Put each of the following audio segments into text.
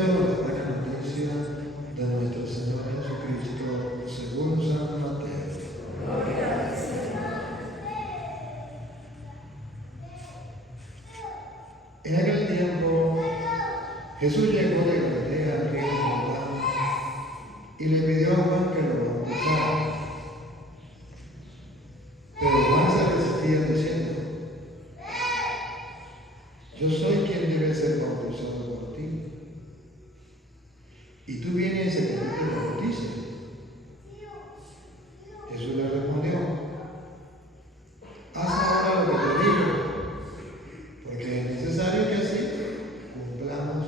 la buena noticia de nuestro Señor Jesucristo según San Mateo. Gloria al Señor. En aquel tiempo, Jesús llegó de Galilea al río Jordán y le pidió a Juan que lo bautizara. Pero Juan se resistía diciendo: yo soy quien debe ser bautizado por ti, y tú vienes a que yo te bautice. Jesús le respondió: haz ahora lo que te digo, porque es necesario que así cumplamos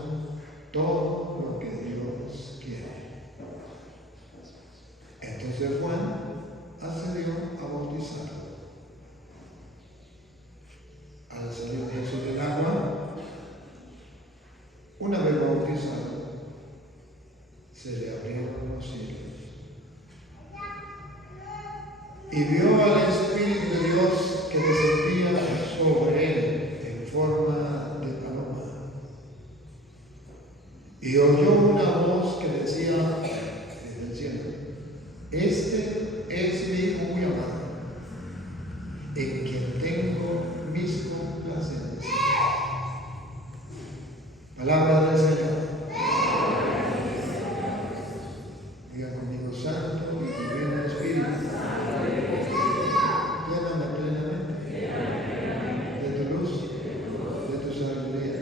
todo lo que Dios quiere. Entonces Juan accedió a bautizarlo. Al salir Jesús del agua, una vez bautizado, se le abrieron los cielos y vio al Espíritu de Dios que descendía sobre él en forma de paloma. Y oyó una voz que decía desde el cielo: este es mi Hijo muy amado, en quien tengo mis complacencias. Palabra del Señor. Diga conmigo: Santo y Divino Espíritu, lléname plenamente de tu luz, de tu sabiduría.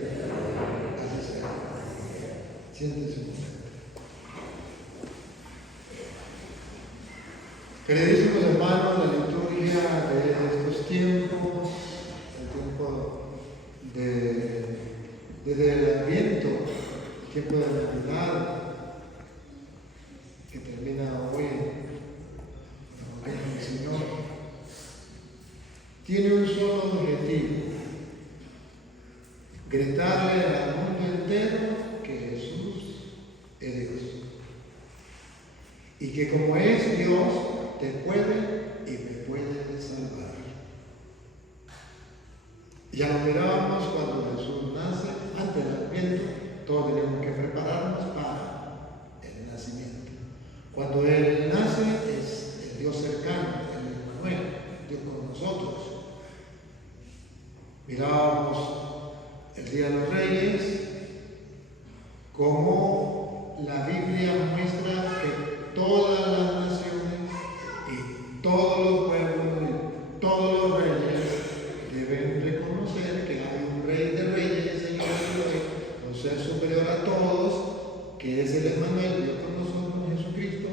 Así sea. Siéntese un momento. Queridísimos hermanos, la liturgia de estos tiempos, el tiempo desde el Adviento, el tiempo de Navidad, que termina hoy en la Evangelio del Señor, tiene un solo objetivo: gritarle al mundo entero que Jesús es Dios, y que como es Dios, te puede y me puede salvar. Ya lo mirábamos cuando Jesús nace, antes del Adviento, todos tenemos que prepararnos para el nacimiento. Cuando Él nace es el Dios cercano, el Emmanuel, Dios con nosotros. Mirábamos el Día de los Reyes, como la Biblia muestra que todas las naciones y todos los pueblos y todos los reyes deben reconocer que hay un Rey de Reyes, Señor de Reyes, un ser superior a todos, que es el Emmanuel, Dios con nosotros, Jesucristo,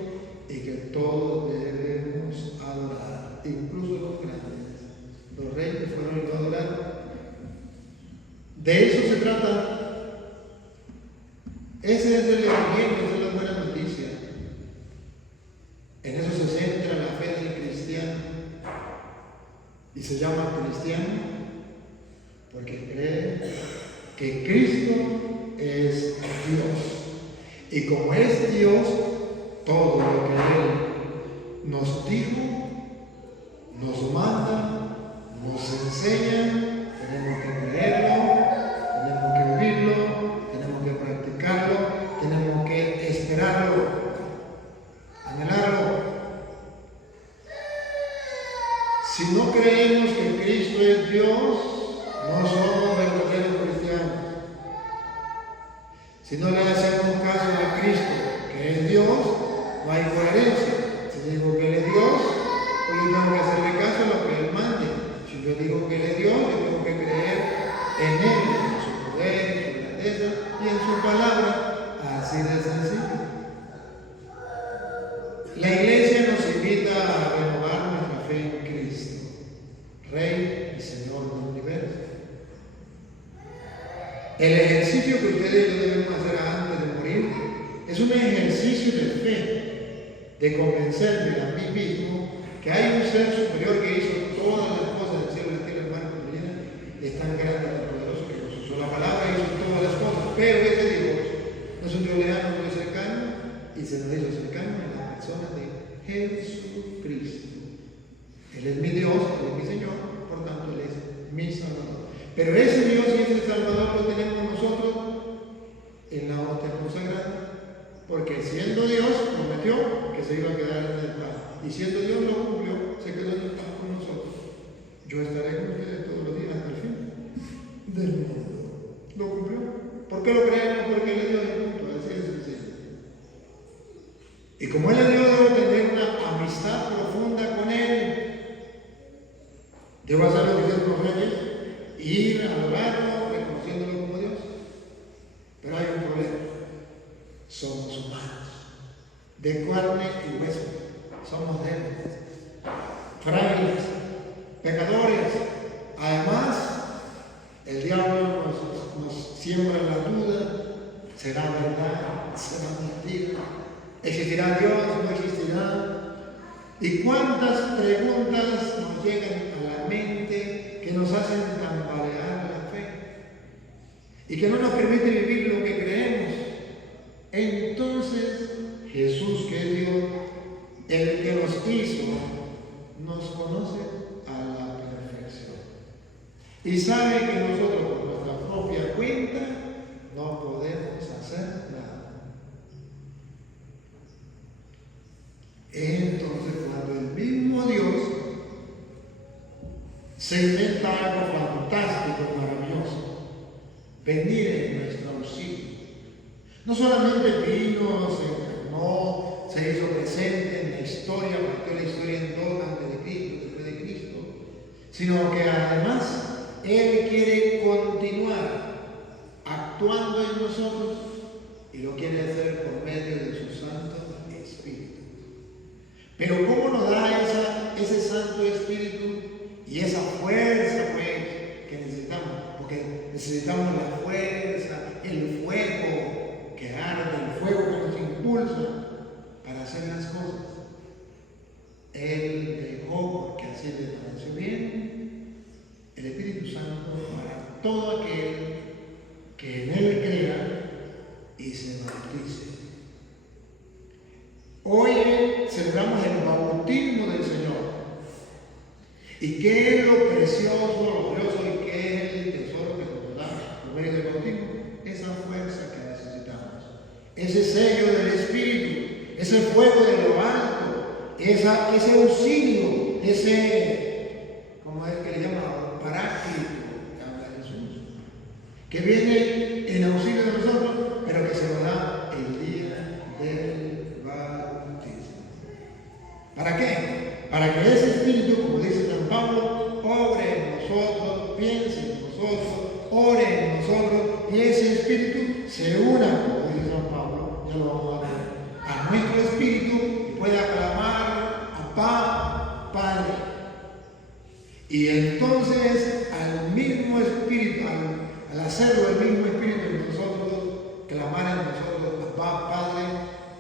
y que todos debemos adorar, incluso los grandes. Los reyes fueron y lo adoraron. De eso se trata. Ese es el Evangelio, esa es la buena noticia. En eso se centra la fe del cristiano. Y se llama cristiano porque cree que Cristo es Dios. Y como es Dios, todo lo que Él nos dijo, nos manda, nos enseña, tenemos que creerlo, tenemos que vivirlo, tenemos que practicarlo, tenemos que esperarlo, anhelarlo. Si no creemos que Cristo es Dios, no somos verdaderos cristianos. Si no le hacemos caso a Cristo, que es Dios, no hay coherencia. Si digo que Él es Dios, pues yo tengo que hacerle caso a lo que Él mande. Si yo digo que Él es Dios, yo tengo que creer en Él, en su poder, en su grandeza y en su palabra. Así de sencillo. La Iglesia nos invita a renovar nuestra fe en Cristo, Rey y Señor del universo. El ejercicio que ustedes y yo debemos hacer antes de morir es un ejercicio de fe, de convencerme a mí mismo que hay un ser superior que hizo todas las cosas del cielo y la tierra, hermano, es tan grande, tan poderoso, que nos usó la palabra y hizo todas las cosas. Pero ese Dios no es un Dios lejano, muy cercano, y se nos hizo cercano en la persona de Jesucristo. Él es mi Dios, Él es mi Señor, por tanto Él es mi Salvador. Pero ese Dios y ese Salvador lo tenemos nosotros en la otra consagrado, porque siendo Dios prometió que se iba a quedar en el paz. Y siendo Dios lo cumplió, se quedó en el paz con nosotros. Yo estaré con ustedes todos los días hasta el fin del mundo. Lo cumplió. ¿Por qué lo creemos? Porque Él es Dios del mundo, así de sencillo. Y como Él es Dios, debo tener una amistad profunda con Él. Debo hacer lo que dicen los reyes, ir a adorarlo, reconociéndolo como Dios. Pero hay un problema. Somos humanos, de carne y hueso. Somos débiles, frágiles, pecadores. Además, el diablo nos siembra la duda. ¿Será verdad? ¿Será mentira? ¿Existirá Dios? ¿No existirá? ¿Y cuántas preguntas nos llegan a la mente que nos hacen tambalear la fe y que no nos permite vivir lo que creemos? Entonces, Jesús, que es Dios, el que nos hizo, nos conoce a la perfección. Y sabe que nosotros, por nuestra propia cuenta, no podemos hacer nada. Entonces, cuando el mismo Dios se inventa algo fantástico, maravilloso, venir en nuestro auxilio. No solamente vino, se encarnó, se hizo presente en la historia, partió la historia en dos, antes de Cristo, después de Cristo, sino que además Él quiere continuar actuando en nosotros y lo quiere hacer por medio de su Santo Espíritu. Pero ¿cómo nos da ese Santo Espíritu y esa fuerza, pues, que necesitamos? Porque necesitamos la fuerza, el fuego que arde, el fuego que nos impulsa para hacer las cosas. Él dejó, porque así le pareció bien, el Espíritu Santo para todo aquel que en Él crea y se bautice. Hoy celebramos el bautismo del Señor. ¿Y qué es lo precioso, lo glorioso y qué es el tesoro que nos da por medio del bautismo? Esa fuerza que necesitamos, ese sello del Espíritu, ese fuego de lo alto, ese auxilio, ¿cómo es que le llama? Paráclito, que habla Jesús, que viene en auxilio de nosotros, pero que se nos da el día del bautismo. ¿Para qué? Para que ese Espíritu, como dice San Pablo, obre en nosotros, piense en nosotros, ore en nosotros, y ese Espíritu se una, como dice San Pablo, ya lo vamos a ver, a nuestro Espíritu y pueda clamar a Padre. Y entonces al mismo Espíritu, al hacerlo el mismo Espíritu en nosotros, clamar en nosotros a Padre,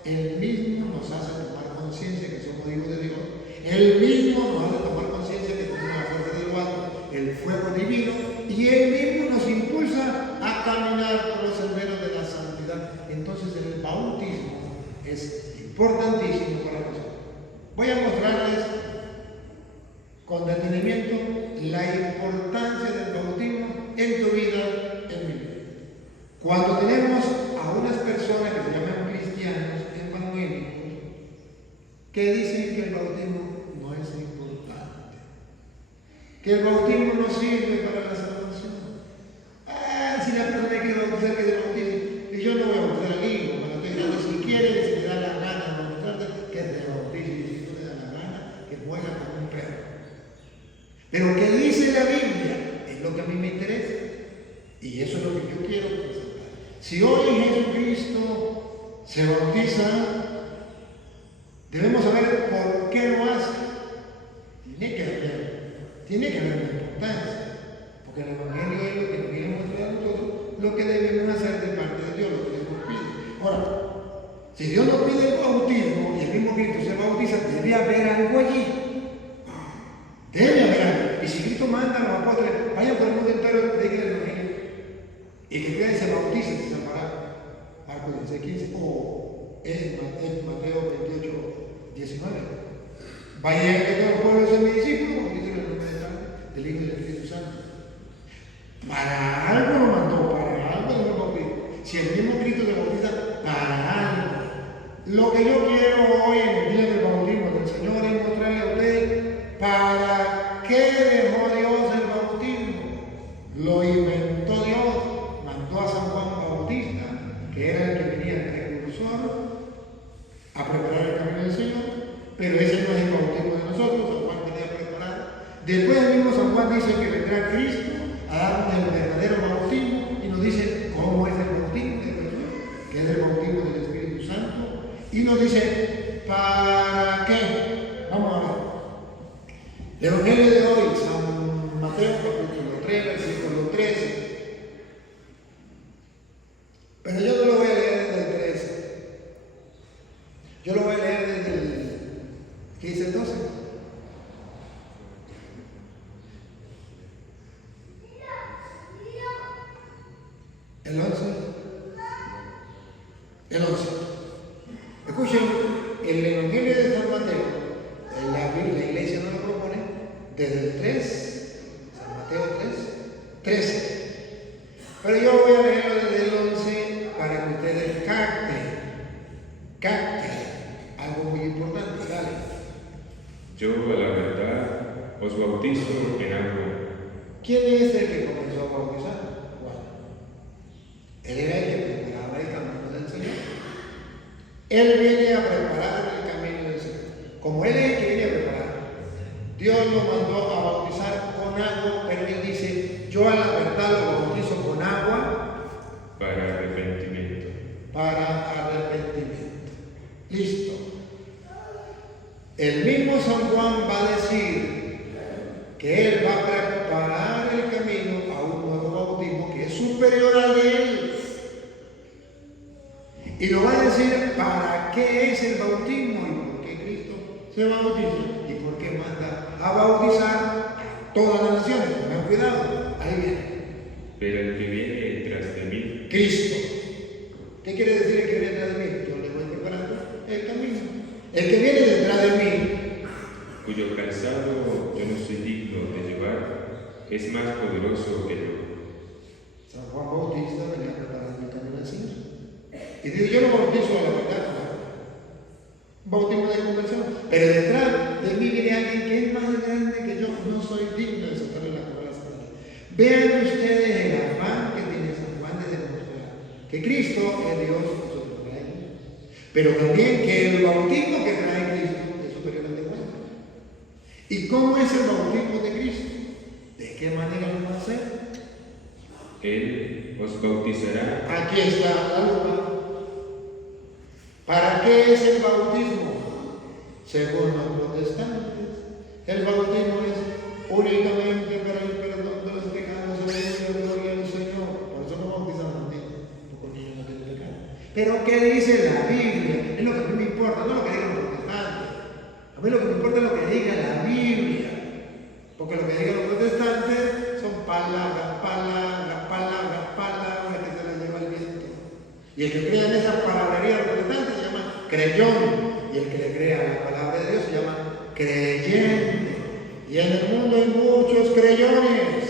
Él mismo nos hace tomar conciencia que somos hijos de Dios. Él mismo nos hace tomar conciencia que tenemos la fuerza de lo alto, el fuego divino, y Él mismo nos impulsa a caminar por los senderos de la santidad. Entonces el bautismo es importantísimo para nosotros. Voy a mostrarles con detenimiento la importancia del bautismo en tu vida, en mi vida. Cuando tenemos a unas personas que se llaman cristianos evangélicos que dicen que el bautismo no es importante, que el bautismo no sirve para la salvación. Si la persona quiere bautizar, que se bautice. Y yo no voy a bautizar al hijo cuando estoy grande. Si quiere, si le da la gana de bautizarte, que te bautice. Y si no le da la gana, que juega como un perro. Pero ¿qué dice la Biblia? Es lo que a mí me interesa. Y eso es lo que yo quiero presentar. Si hoy Jesucristo se bautiza, debemos saber por qué lo hace. Tiene que haber una importancia. Porque el Evangelio es lo que nos viene a mostrar a nosotros, lo que debemos hacer de parte de Dios, lo que Dios nos pide. Ahora, si Dios nos pide el bautismo y el mismo Cristo se bautiza, debe haber algo allí. Debe haber algo. Y si Cristo manda a los apóstoles, vayan por el mundo entero, prediquen el Evangelio. Y que ustedes se bauticen y se salvarán. Marcos 16:15 o es Mateo 28:19. Vayan que todos los pueblos sean mis discípulos, bauticen en el nombre del Padre, del Hijo y del Espíritu Santo. Para algo lo mandó, para algo lo bautizó. Si el mismo Cristo te bautiza, para algo. Lo que yo quiero hoy en el día del bautismo del Señor es mostrarle a usted para qué dejó Dios el bautismo. Lo inventó Dios, mandó a San Juan Bautista, que era el que venía el precursor, a preparar el camino del Señor, pero ese no es el bautismo de nosotros. San Juan tenía que preparar. Después el mismo San Juan dice que vendrá Cristo a darnos el verdadero bautismo y nos dice cómo es el bautismo de Jesús, que es el bautismo del Espíritu Santo, y nos dice ¿para qué? Vamos a ver. El Evangelio de hoy, San Mateo capítulo 3, versículo 13. Pero yo no lo voy a leer desde el 13. Yo lo voy a leer desde el 15 al 12. El 11. El 11. Escuchen, el Evangelio de San Mateo, la iglesia no lo propone, desde el 3, San Mateo 3, 13. Pero yo voy a leerlo desde el 11 para que ustedes capten algo muy importante. Dale. Yo, a la verdad, os bautizo en agua. ¿Quién es el que comenzó a bautizar? Juan. Él era el que preparaba el camino del Señor. Él viene a preparar el camino del Señor. Como Él es el que viene a preparar, Dios lo mandó a bautizar con agua, pero Él dice, yo a la verdad lo bautizo con agua para arrepentimiento. Para arrepentimiento. Listo. El mismo San Juan va a decir que Él va a preparar el camino a un nuevo bautismo que es superior al de Él. Y lo va a decir para qué es el bautismo y por qué Cristo se bautiza y por qué manda a bautizar a todas las naciones. Tengan cuidado, ahí viene. Pero el que viene tras de mí, Cristo. ¿Qué quiere decir el que viene detrás de mí? Yo le voy preparando el camino. El que viene detrás de mí, cuyo calzado yo no soy digno de llevar, es más poderoso que yo. San Juan Bautista venía preparando el camino del Señor. Y dice, yo no bautizo a la verdad, bautismo de conversión, pero detrás de mí viene alguien que es más grande que yo, no soy digno de soltarle la correa a la espalda. Vean ustedes el afán que tiene San Juan de demostrar que Cristo es Dios, nosotros traemos, pero también que el bautismo que trae Cristo es superior al de Juan. ¿Y cómo es el bautismo de Cristo? ¿De qué manera lo va a hacer? Él os bautizará. Aquí está la lupa. ¿Para qué es el bautismo? Según los protestantes, el bautismo es únicamente para el perdón de los pecados y la gloria del Señor. Por eso no bautizan a los niños, porque los niños no tienen pecado. Pero ¿qué dice la Biblia? Es lo que a mí me importa, no lo que digan los protestantes. A mí lo que me importa es lo que diga la Biblia. Porque lo que digan los protestantes son palabras que se las lleva el viento. Y el que crea en esas palabrerías protestantes se llama creyón. Y el que le crea a la palabra de Dios se llama creyente. Y en el mundo hay muchos creyones.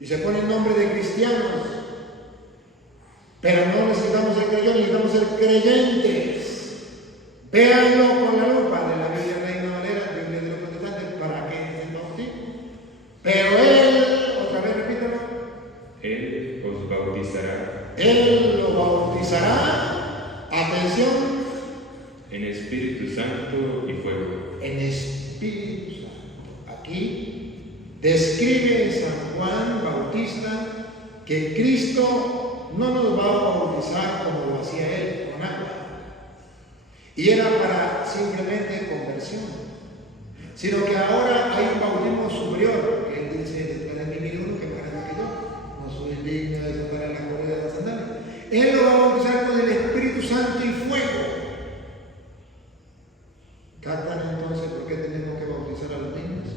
Y se pone el nombre de cristianos. Pero no necesitamos ser creyones, necesitamos ser creyentes. Véanlo con la lupa de la Biblia Reina Valera, Biblia de los protestantes, para qué es el bautismo. Pero Él, otra vez repítalo. Él os bautizará. Él lo bautizará, atención, En Espíritu Santo y fuego. en Espíritu Santo. Aquí describe San Juan Bautista que Cristo no nos va a bautizar como lo hacía Él, con agua. Y era para simplemente conversión. Sino que ahora hay un bautismo superior, que Él dice, detrás de mí viene uno que es más grande que yo. No soy digno de tocar la correa de las sandalias. Él lo va a bautizar con el Espíritu Santo y fuego. ¿Captan entonces por qué tenemos que bautizar a los niños?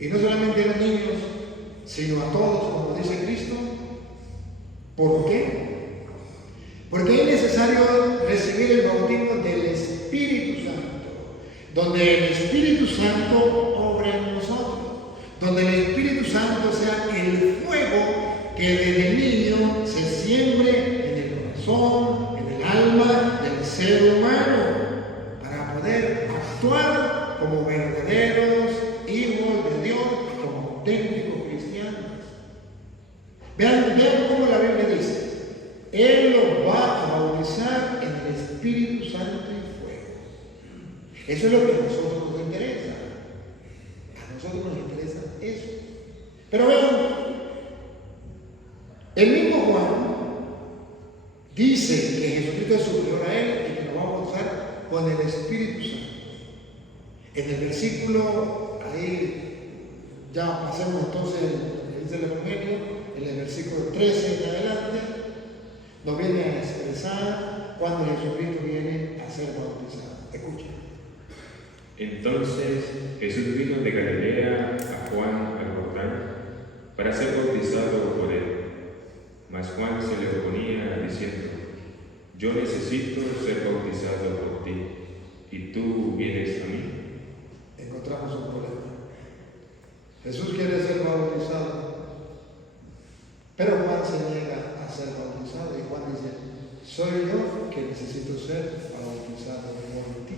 Y no solamente a los niños, sino a todos, como dice Cristo. ¿Por qué? Porque es necesario recibir el bautismo del Espíritu Santo, donde el Espíritu Santo obra en nosotros, donde el Espíritu Santo sea el fuego que desde el niño se siembre en el corazón antes. Vean cómo la Biblia dice. Él los va a bautizar en el Espíritu Santo y fuego. Eso es lo que a nosotros nos interesa. A nosotros nos interesa eso. Pero vean, el mismo Juan dice que Jesucristo es superior a él y que nos va a bautizar con el Espíritu Santo. En el versículo, ahí ya pasemos entonces, dice el Evangelio, en el versículo 13 en adelante, nos viene a expresar cuando Jesucristo viene a ser bautizado. Escuchen. Entonces Jesús vino de Galilea a Juan al Jordán para ser bautizado por él. Mas Juan se le oponía diciendo: yo necesito ser bautizado por ti, ¿y tú vienes a mí? Encontramos un problema. Jesús quiere ser bautizado, pero Juan se niega a ser bautizado y Juan dice: soy yo que necesito ser bautizado por ti.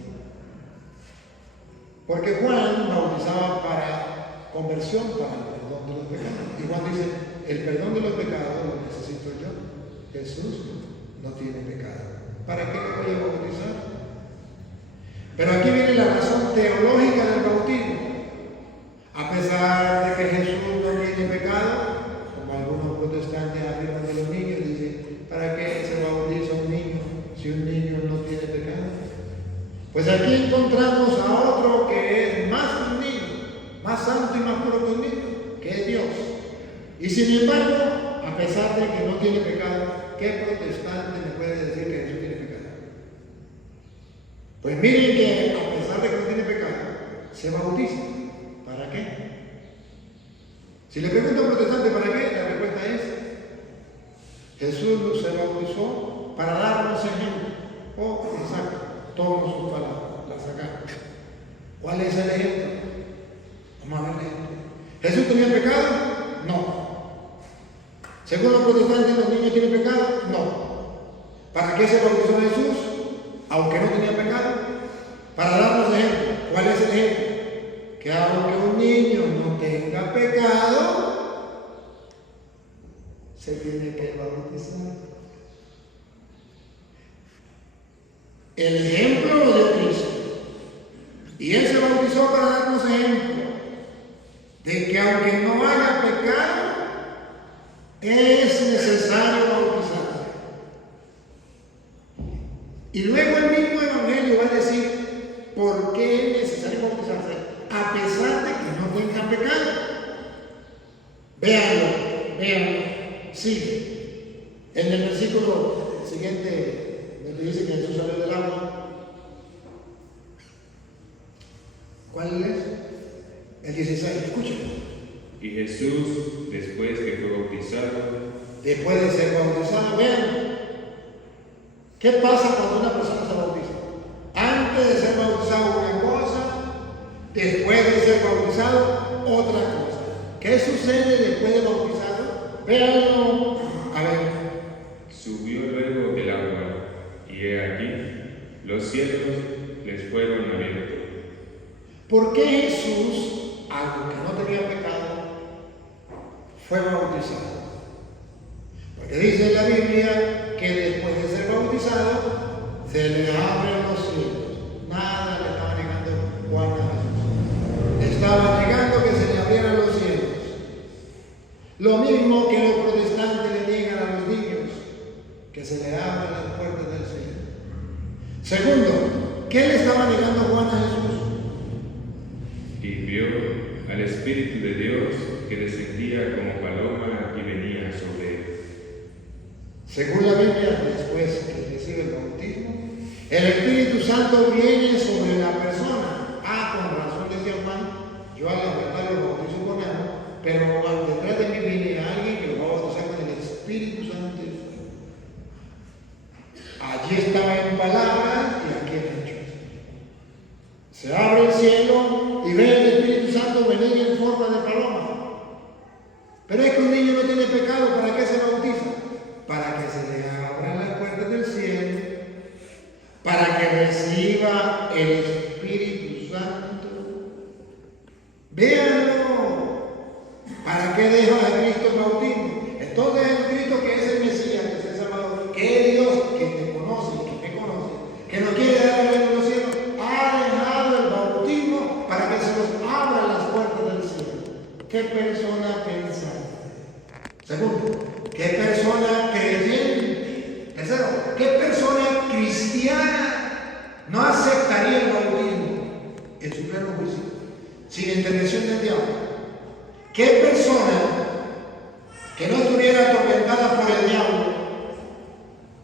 Porque Juan bautizaba para conversión, para el perdón de los pecados. Y Juan dice: el perdón de los pecados lo necesito yo. Jesús no tiene pecado. ¿Para qué lo voy a bautizar? Pero aquí viene la razón teológica del bautismo. A pesar de que Jesús no tiene pecado, como algunos protestantes afirman de los niños, dicen: ¿para qué se bautiza un niño si un niño no tiene pecado? Pues aquí encontramos a otro que es más que un niño, más santo y más puro que un niño, que es Dios. Y sin embargo, a pesar de que no tiene pecado, ¿qué protestante me puede decir que Jesús tiene pecado? Pues miren que a pesar de que no tiene pecado, se bautiza. ¿Para qué? Si le pregunto a un protestante ¿para qué? La respuesta es: Jesús se bautizó para darnos ejemplo. Oh, exacto. Todas sus palabras, las sacamos. ¿Cuál es el ejemplo? Vamos a ver el ejemplo. ¿Jesús tenía pecado? No. Según los protestantes, ¿los niños tienen pecado? No. ¿Para qué se bautizó Jesús? Aunque no tenía pecado. Para darnos ejemplo. ¿Cuál es el ejemplo? Que aunque un niño no tenga pecado, se tiene que bautizar. El ejemplo lo dio Cristo. Y Él se bautizó para darnos ejemplo de que aunque no haya pecado, es necesario bautizarse. Y luego el mismo Evangelio va a decir por qué es necesario bautizarse, a pesar de que no tengan pecado. Véanlo. Sigue. En el versículo siguiente, donde dice que Jesús salió del agua. ¿Cuál es? El 16, escuchen. Y Jesús, después que fue bautizado, después de ser bautizado, vean, ¿qué pasa cuando una persona se bautiza? Antes de ser bautizado una cosa, después de ser bautizado otra cosa. ¿Qué sucede después de bautizado? Véanlo. A ver. subió luego del agua, y he aquí, los cielos les fueron abiertos. ¿Por qué Jesús, aunque no tenía pecado, fue bautizado? Porque dice en la Biblia que después de ser bautizado, se le abren los cielos. Nada le estaba negando Juan a Jesús. Estaba negando que se le abrieran los cielos. Lo mismo que los protestantes le niegan a los niños, que se le abran las puertas del cielo. Segundo, ¿qué le estaba negando Juan a Jesús? Y vio al Espíritu de Dios que descendía como paloma y venía sobre él. Según la Biblia, después que recibe el bautismo, el Espíritu Santo viene sobre la persona. Con razón decía Juan, yo a la verdad lo bautizo con agua, pero detrás de mí viene alguien que lo va a bautizar con el Espíritu Santo y fuego. Allí estaba en palabras y aquí en hechos. Se abre el cielo y ve el Espíritu Santo venir en forma de paloma. Pero es que un niño no tiene pecado, ¿para qué se bautiza? Para que se le abran las puertas del cielo, para que reciba el Espíritu Santo. Véanlo. ¿Para qué qué deja a Cristo el bautismo? Entonces el Cristo que es el Mesías, que es el Salvador, que es Dios, que te conoce, que me conoce, que no quiere dar el reino de los cielos, ha dejado el bautismo para que se nos abran las puertas del cielo. ¿Qué persona pensante? Segundo, ¿qué persona creyente? Tercero, ¿qué persona cristiana no aceptaría el bautismo en su pleno juicio, sin intervención del diablo? ¿Qué persona que no estuviera atormentada por el diablo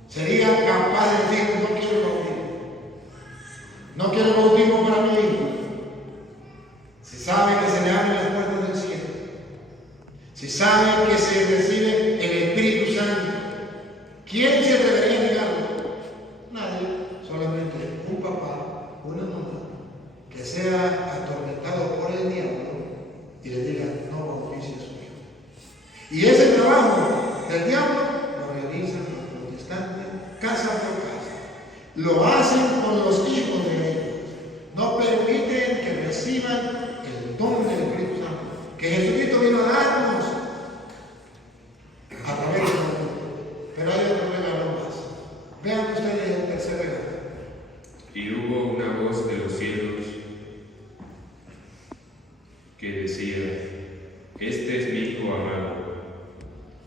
sería capaz de decir: no quiero el bautismo? No quiero el bautismo para mi hijo. Si sabe que se le abren las puertas del cielo, si sabe que se recibe el Espíritu Santo, ¿quién se atrevería a negarlo? Nadie, solamente un papá, una mamá, que sea atormentado por el diablo y le diga: no bautice a su hijo. Y ese trabajo del diablo lo realizan los protestantes casa por casa. Lo hacen con los hijos de ellos. No permiten que reciban el don del Espíritu Santo, que Jesucristo vino a darnos a través de nosotros. Pero hay otro regalo más. Vean ustedes el tercer regalo. Y hubo una voz de los cielos que decía: este es mi Hijo amado.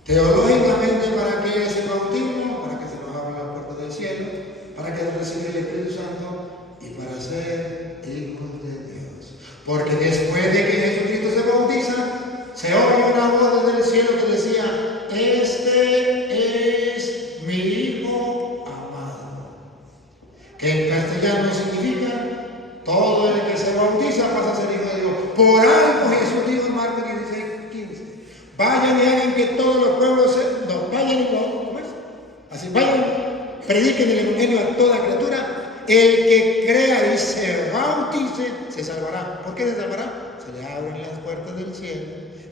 Teológicamente, ¿para qué es el bautismo? Para que se nos abra la puerta del cielo, para que reciba el Espíritu Santo y para ser hijos de Dios. Porque después de que Jesucristo se bautiza, se oye una voz desde el cielo que decía: este es mi Hijo amado. Que en castellano significa: todo el que se bautiza pasa a ser hijo de Dios. Por algo Jesús dijo en Marcos 16:15: vayan y hagan que todos los pueblos vayan, prediquen el Evangelio a toda criatura. El que crea y se bautice se salvará. ¿Por qué se salvará? Se le abren las puertas del cielo,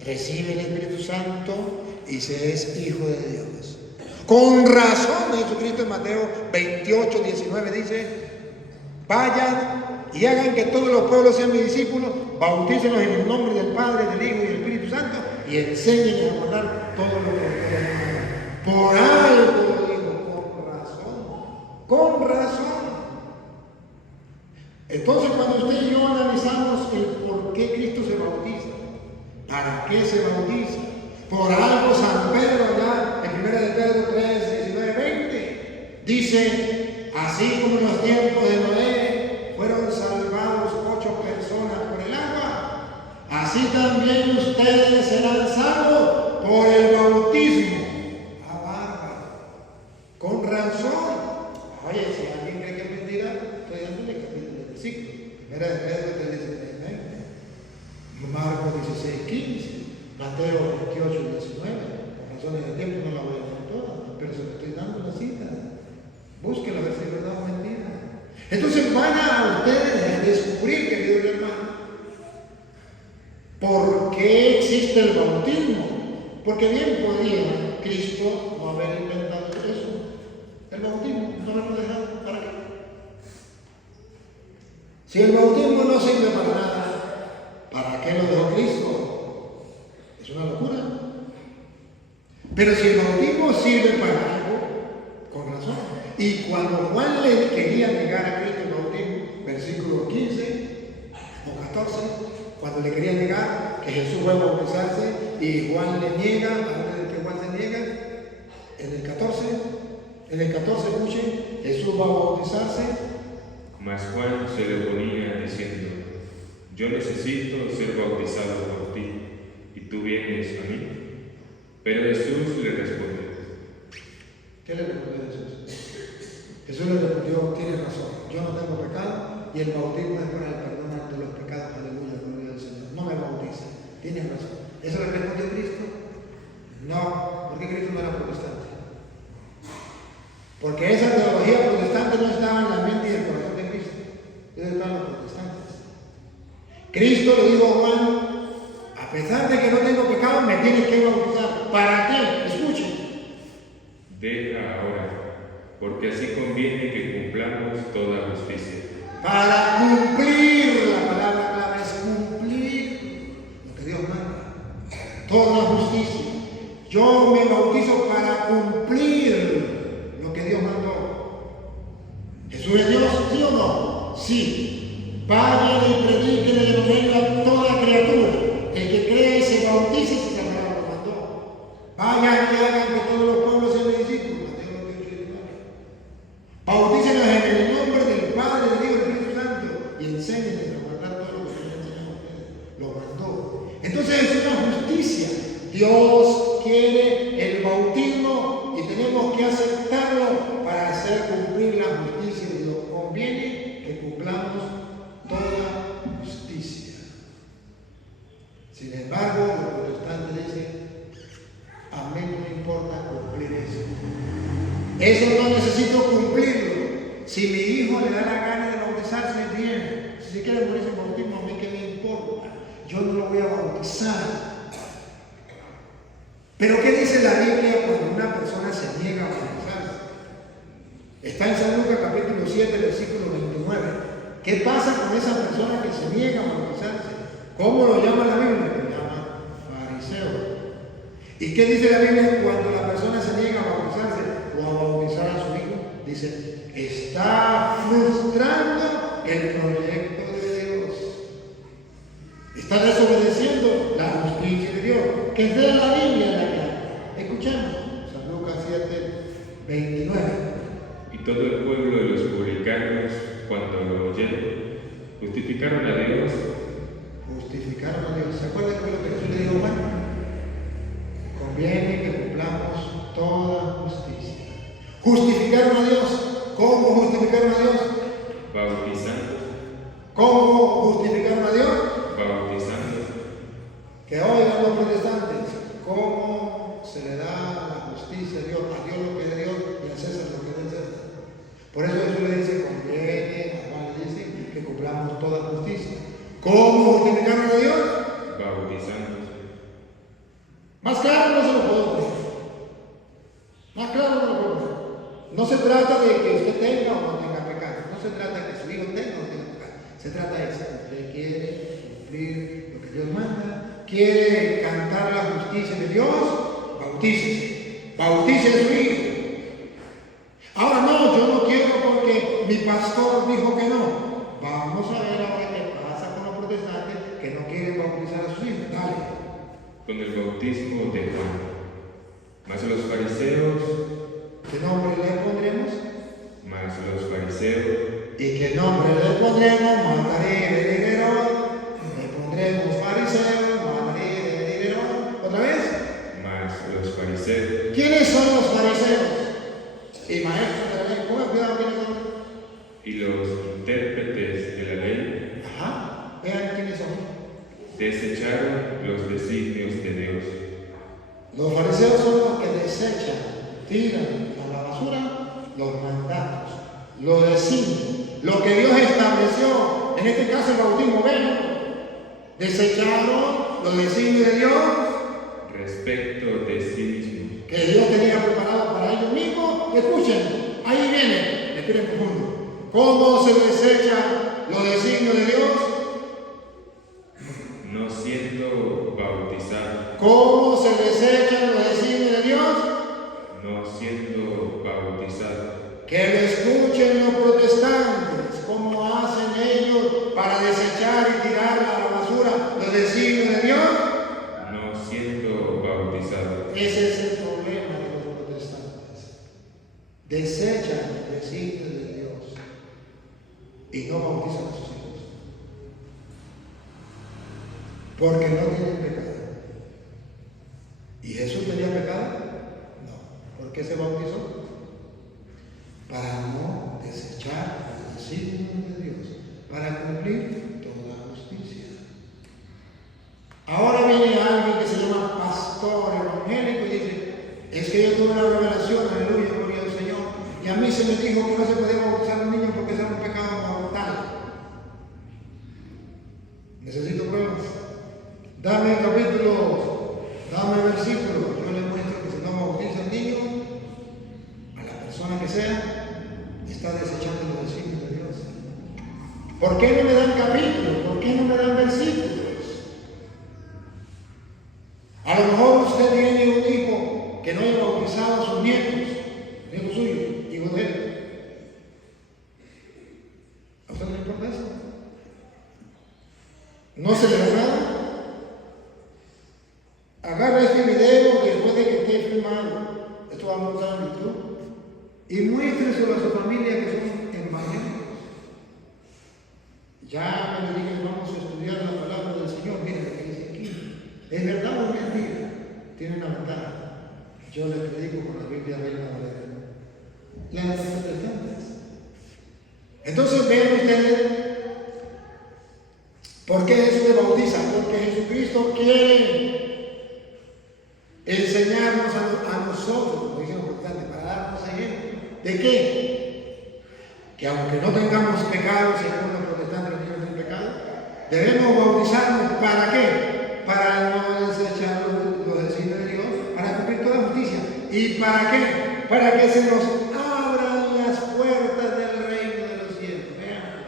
recibe el Espíritu Santo y se es hijo de Dios. Con razón Jesucristo en Mateo 28:19 dice: vayan y hagan que todos los pueblos sean mis discípulos, bautícenlos en el nombre del Padre, del Hijo y del Espíritu Santo, y enseñen a guardar todo lo que les. Por algo lo digo, con razón. Entonces, cuando usted y yo analizamos el por qué Cristo se bautiza, ¿para qué se bautiza? Por algo San Pedro allá en 1 de Pedro 3, 19, 20 dice: así como en los tiempos de Noé fueron salvados 8 personas por el agua, así también ustedes serán salvos por el bautismo. Con razón. Oye, si alguien cree que es mentira, estoy dándole el capítulo del versículo. 1 de Pedro 3, 19, Marcos 16:15, Mateo 28:19. Por razones de tiempo no la voy a leer toda, pero se lo estoy dando la cita. Búsquenla a ver si es verdad o mentira. Entonces van a ustedes a descubrir, querido hermano, ¿por qué existe el bautismo? Porque bien podría Cristo no haber inventado eso. El bautismo no me lo dejaron. ¿Para qué? Si el bautismo no sirve para nada, ¿para qué lo dejó Cristo? Es una locura. Pero si el bautismo sirve para algo, con razón. Y cuando Juan le quería negar a Cristo el bautismo, versículo 15 o 14, cuando le quería negar que Jesús fue a bautizarse y Juan le niega, antes de que Juan se niega, en el 14 escuchen, Jesús va a bautizarse. Mas Juan se le oponía diciendo: yo necesito ser bautizado por ti, y tú vienes a mí. Pero Jesús le respondió. ¿Qué le respondió Jesús? Jesús le respondió: tienes razón, yo no tengo pecado y el bautismo es para el perdón de los pecados. Aleluya, gloria al Señor. No me bautice. Tienes razón. ¿Eso le respondió Cristo? No, porque Cristo no era protestante. Porque esa teología protestante no estaba en la mente y el corazón de Cristo. Ellos estaban los protestantes. Cristo le dijo a Juan: a pesar de que no tengo pecado, me tienes que bautizar. ¿Para qué? Escuchen. Deja ahora, porque así conviene que cumplamos toda justicia. Para cumplir, la palabra clave es cumplir lo que Dios manda. Toda justicia. justicia. Yo me bautizo para cumplir lo que Dios mandó. ¿Jesús es Dios? ¿Sí o no? Sí. Vayan y prediquen el evangelio a toda criatura. El que crea y se bautice se salvará, lo mandó. Vayan y hagan que todos los pueblos sean discípulos. Mateo 28:19. Bautícenlos en el nombre del Padre, del Hijo y del Espíritu Santo y enséñenles a guardar todo lo que les enseñamos a ustedes. Lo mandó. Entonces es una justicia. Dios quiere el bautismo y tenemos que aceptarlo para hacer cumplir la justicia de Dios. Conviene que cumplamos toda justicia. Sin embargo, los protestantes dicen, a mí no me importa cumplir eso. Eso no necesito cumplirlo. Si mi hijo le da la gana de bautizarse, bien. Si se quiere morir sin bautismo, a mí qué me importa. Yo no lo voy a bautizar. Pero ¿qué dice la Biblia cuando una persona se niega a bautizarse? Está en San Lucas capítulo 7, versículo 29. ¿Qué pasa con esa persona que se niega a bautizarse? ¿Cómo lo llama la Biblia? Lo llama fariseo. ¿Y qué dice la Biblia cuando la persona se niega a bautizarse o a bautizar a su hijo? Dice, está frustrando el proyecto de Dios. Está desobedeciendo la justicia de Dios. Que es de la Biblia la que escuchemos. San Lucas 7, 29. Y todo el pueblo de los publicanos, cuando lo oyeron, justificaron a Dios. Justificaron a Dios. ¿Se acuerdan de lo que Jesús le dijo a Juan? Conviene que cumplamos toda justicia. Justificaron a Dios. ¿Cómo justificaron a Dios? Bautizando. ¿Cómo justificaron a Dios? Bautizando. Que oigan los protestantes, cómo se le da la justicia a Dios lo que es de Dios y a César lo que es de César. Por eso Jesús le dice, conviene, a Juan le dice, que cumplamos toda justicia. ¿Cómo justificaron a Dios? Bautizando. Más claro no se lo puedo poner. Más claro no lo puedo poner. No se trata de que usted tenga o no tenga pecado. No se trata de que su hijo tenga o no tenga pecado. Se trata de eso. Usted quiere cumplir lo que Dios manda. Quiere cantar la justicia de Dios. Bautícese. Bautice a su hijo. Ahora no, yo no quiero porque mi pastor dijo que no. Vamos a ver ahora qué pasa con los protestantes que no quieren bautizar a sus hijos. Dale. Con el bautismo de Juan. Mas los fariseos. ¿Qué nombre le pondremos? Mas los fariseos. ¿Y qué nombre le pondremos? Mataré de Herod. Le pondremos fariseo, mataré de Herod. ¿Otra vez? Mas los fariseos. ¿Quiénes son los fariseos? Y maestros de la ley. Pongan cuidado quiénes son. Y los intérpretes de la ley. Ajá. Vean quiénes son. Desecharon los designios de Dios. Los fariseos son los que desechan, tiran a la basura los mandatos, los designios, lo que Dios estableció, en este caso el bautismo, ven, desecharon los designios de Dios Respecto de sí mismos. que Dios tenía preparado para ellos mismos. Escuchen, ahí viene, respiren profundo. ¿Cómo se desecha los designios de Dios? No siendo bautizado. ¿Cómo se desechan los designios de Dios? No siendo bautizado. Que lo escuchen los protestantes, cómo hacen ellos para desechar y tirar a la basura los designios de Dios. No siendo bautizado. Ese es el problema de los protestantes. Desechan los designios de Dios y no bautizan a sus hijos. Porque no tienen pecado. ¿Y Jesús tenía pecado? No. ¿Por qué se bautizó? Para no desechar los designios de Dios, para cumplir toda justicia. Ahora viene alguien que se llama pastor evangélico y dice, es que yo tuve una revelación, aleluya, gloria al Señor, y a mí se me dijo que no se podía bautizar a un niño porque era un pecado mortal. Necesito pruebas. Dame capítulo, dame versículo. Yo le muestro que si no bautiza al niño, a la persona que sea, está desechando los designios de Dios. ¿Por qué no me dan capítulos? ¿Por qué no me dan versículos? A lo mejor usted usted tiene un hijo que no haya bautizado a sus nietos suyos, hijos de él, ¿a usted no le importa eso? ¿No se le da nada? Agarra este video después de que esté filmado, esto va a montar en YouTube, y muéstreselo a su familia que son evangélicos. Ya me le dije que vamos a estudiar la palabra del Señor. Miren lo que dice aquí. ¿Es verdad o es mentira? Tiene una ventaja. Yo les predico con la Biblia Reina Valera. La de los protestantes. Entonces vean ustedes por qué Jesús le bautiza. Porque Jesucristo quiere enseñarnos a nosotros, como dicen los protestantes, para darnos ejemplo. ¿De qué? Que aunque no tengamos pecado, según los protestantes, los niños tienen pecado, debemos bautizarnos. ¿Para qué? Para no desechar los designios de Dios, para cumplir toda justicia. ¿Y para qué? Para que se nos abran las puertas del reino de los cielos. Véanlo.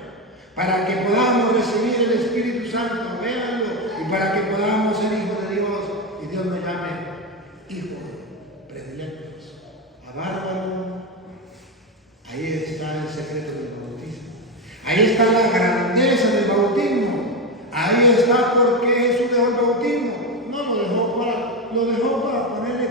Para que podamos recibir el Espíritu Santo. Véanlo. Y para que podamos ser hijos de Dios y Dios nos llame hijos predilectos. A bárbaro. Ahí está el secreto del bautismo. Ahí está la grandeza del bautismo. Ahí está por qué Jesús dejó el bautismo. No lo dejó para ponerle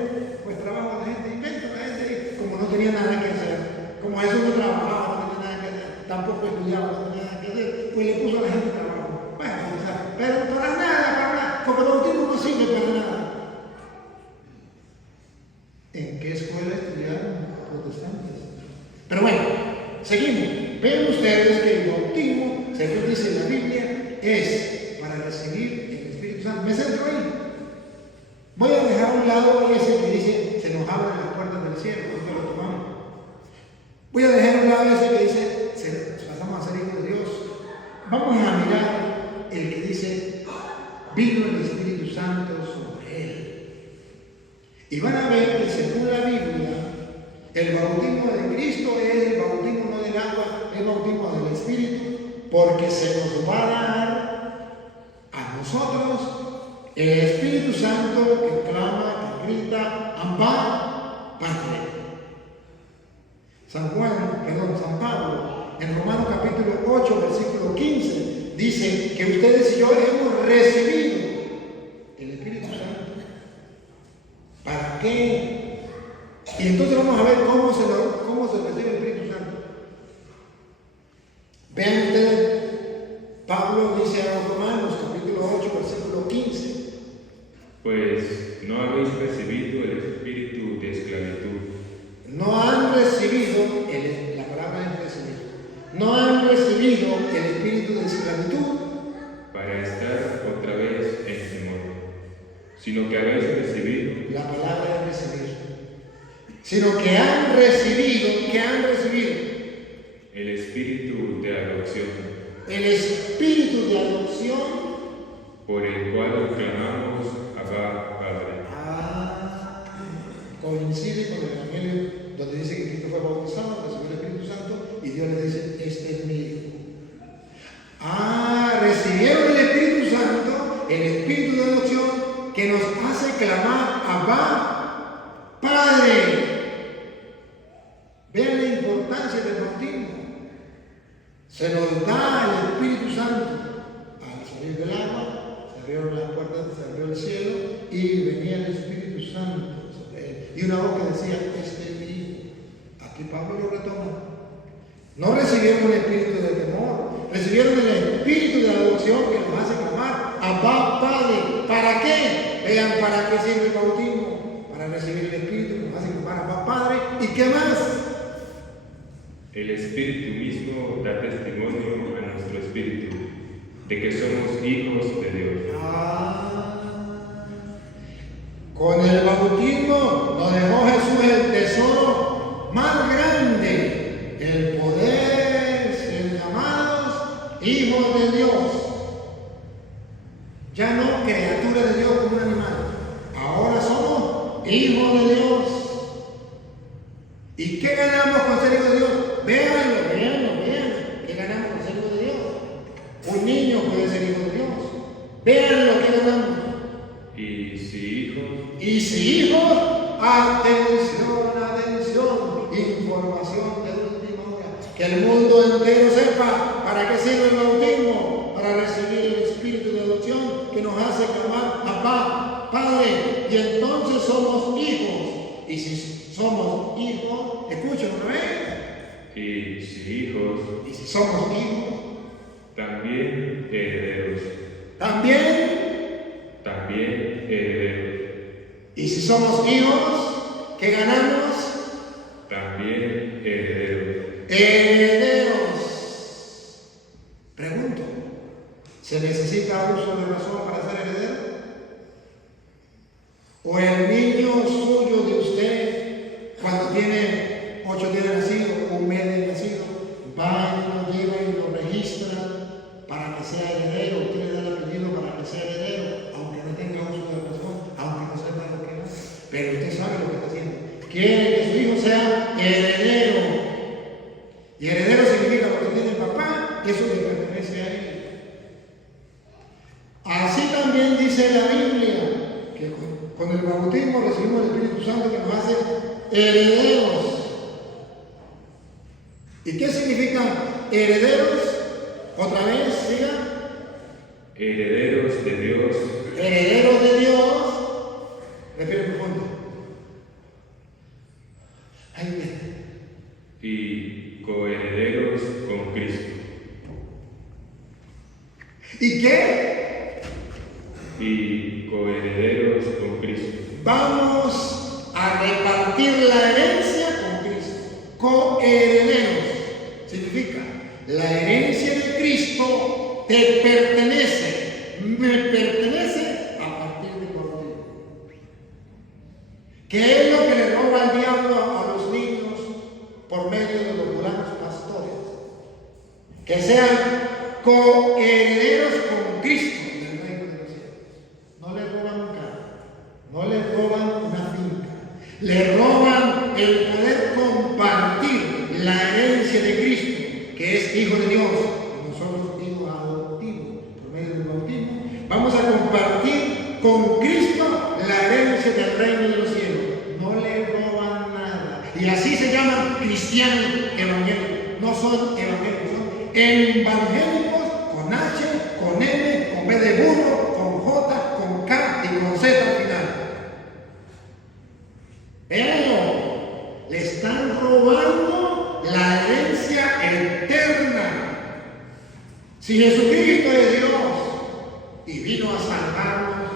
pues trabajo a la gente. Inventa a la gente, como no tenía nada que hacer. Como Jesús no trabajaba, no tenía nada que hacer. Tampoco estudiaba, no tenía nada que hacer. Pues le puso a la gente trabajo. Bueno, o sea, pero para nada. Porque el bautismo no sirve para nada. ¿En qué escuela estudiaron los protestantes? Pero bueno, seguimos. Ven ustedes que el bautismo, según dice la Biblia, es para recibir el Espíritu Santo. Me centro ahí. Voy a dejar a un lado ese que dice, se nos abren las puertas del cielo, nosotros lo tomamos. Voy a dejar a un lado ese que dice, pasamos a ser hijos de Dios. Vamos a mirar el que dice, vino el Espíritu Santo sobre él. Y van a ver que según la Biblia, el bautismo de Cristo es el bautismo no del agua, es el bautismo del Espíritu, porque se nos va a dar a nosotros el Espíritu Santo que clama, que grita, Abba, Padre. San Pablo, en Romanos capítulo 8, versículo 15, dice que ustedes y yo hemos recibido el Espíritu Santo. ¿Para qué? Y entonces vamos a ver cómo se recibe el Espíritu Santo. Vean ustedes, Pablo dice a los Romanos, capítulo 8, versículo 15. Pues no habéis recibido el espíritu de esclavitud. No han recibido, la palabra es recibir, no han recibido el espíritu de esclavitud Para estar otra vez en temor, sino que habéis recibido la palabra es recibir, sino que han recibido, el espíritu de adopción, el espíritu de adopción, por el cual clamamos Abba, Padre. Coincide con el Evangelio donde dice que Cristo fue bautizado, recibió el Espíritu Santo y Dios le dice, este es mi hijo. Recibieron el Espíritu Santo, el espíritu de adopción que nos hace clamar Abba, Padre. Vean la importancia del bautismo. Se nos da el Espíritu Santo al salir del agua, se abrieron las puertas, se abrió el cielo y venía el Espíritu Santo sobre él. Y una voz que decía, este es mi hijo. Aquí Pablo lo retoma. No recibieron el espíritu de temor, recibieron el espíritu de adopción que nos hace clamar Abba, Padre. ¿Para qué? Vean para qué sirve el bautismo. Para recibir el espíritu que nos hace clamar Abba, Padre. ¿Y qué más? El Espíritu mismo da testimonio a nuestro espíritu de que somos hijos de Dios. Con el bautismo nos dejó Jesús el tesoro más grande, el poder ser llamados hijos de Dios. Ya no criatura de Dios como un animal, ahora somos hijos de Dios. ¿Y qué ganamos con ser hijos de Dios? Véanlo. ¿Qué ganamos con ser hijos de Dios? Un niño puede ser hijo de Dios. Véanlo, ¿qué ganamos? Y Y si hijos, atención, información de última hora. Que el mundo entero sepa para qué sirve el bautismo, para recibir el espíritu de adopción que nos hace clamar papá, padre, y entonces somos hijos. Y si somos hijos, escuchen una vez. y si somos hijos, también herederos. También herederos. Y si somos hijos, ¿qué ganamos? También herederos. Herederos. Pregunto, ¿se necesita uso de razón para ser heredero? ¿O el niño suyo de usted, cuando tiene 8 días de nacido, un mes de nacido, va y lo lleva y lo registra para que sea heredero? Usted le da el apellido para que sea heredero, aunque no tenga uso de razón, aunque no sepa lo que es. Pero usted sabe lo que está haciendo. Quiere que su hijo sea heredero. Y heredero significa lo que tiene el papá, eso le pertenece a él. Así también dice la Biblia, que con el bautismo recibimos el Espíritu Santo que nos hace herederos. ¿Y qué significa herederos? Otra vez, siga. Herederos de Dios. Herederos de Dios. Respire profundo. Ahí viene. Y coherederos con Cristo. ¿Y qué? Y coherederos con Cristo. Vamos a repartir la herencia con Cristo. Coherederos. Significa, la herencia de Cristo te pertenece, me pertenece a partir del bautismo. ¿Qué es lo que le roba el diablo a los niños por medio de los buenos pastores? Que sean coherederos con Cristo del reino de los cielos. No le roban un carro, no le roban una finca, le roban el poder compartir la herencia de Cristo, que es Hijo de Dios, y nosotros hijos adoptivos por medio del bautismo. Vamos a compartir con Cristo la herencia del reino de los cielos. No le roban nada. Y así se llaman cristianos evangélicos. No son evangélicos, son evangélicos con H, con M, con B de burro, con J, con K y con Z al final. Véanlo, le están robando la herencia eterna. Si Jesucristo es Dios y vino a salvarnos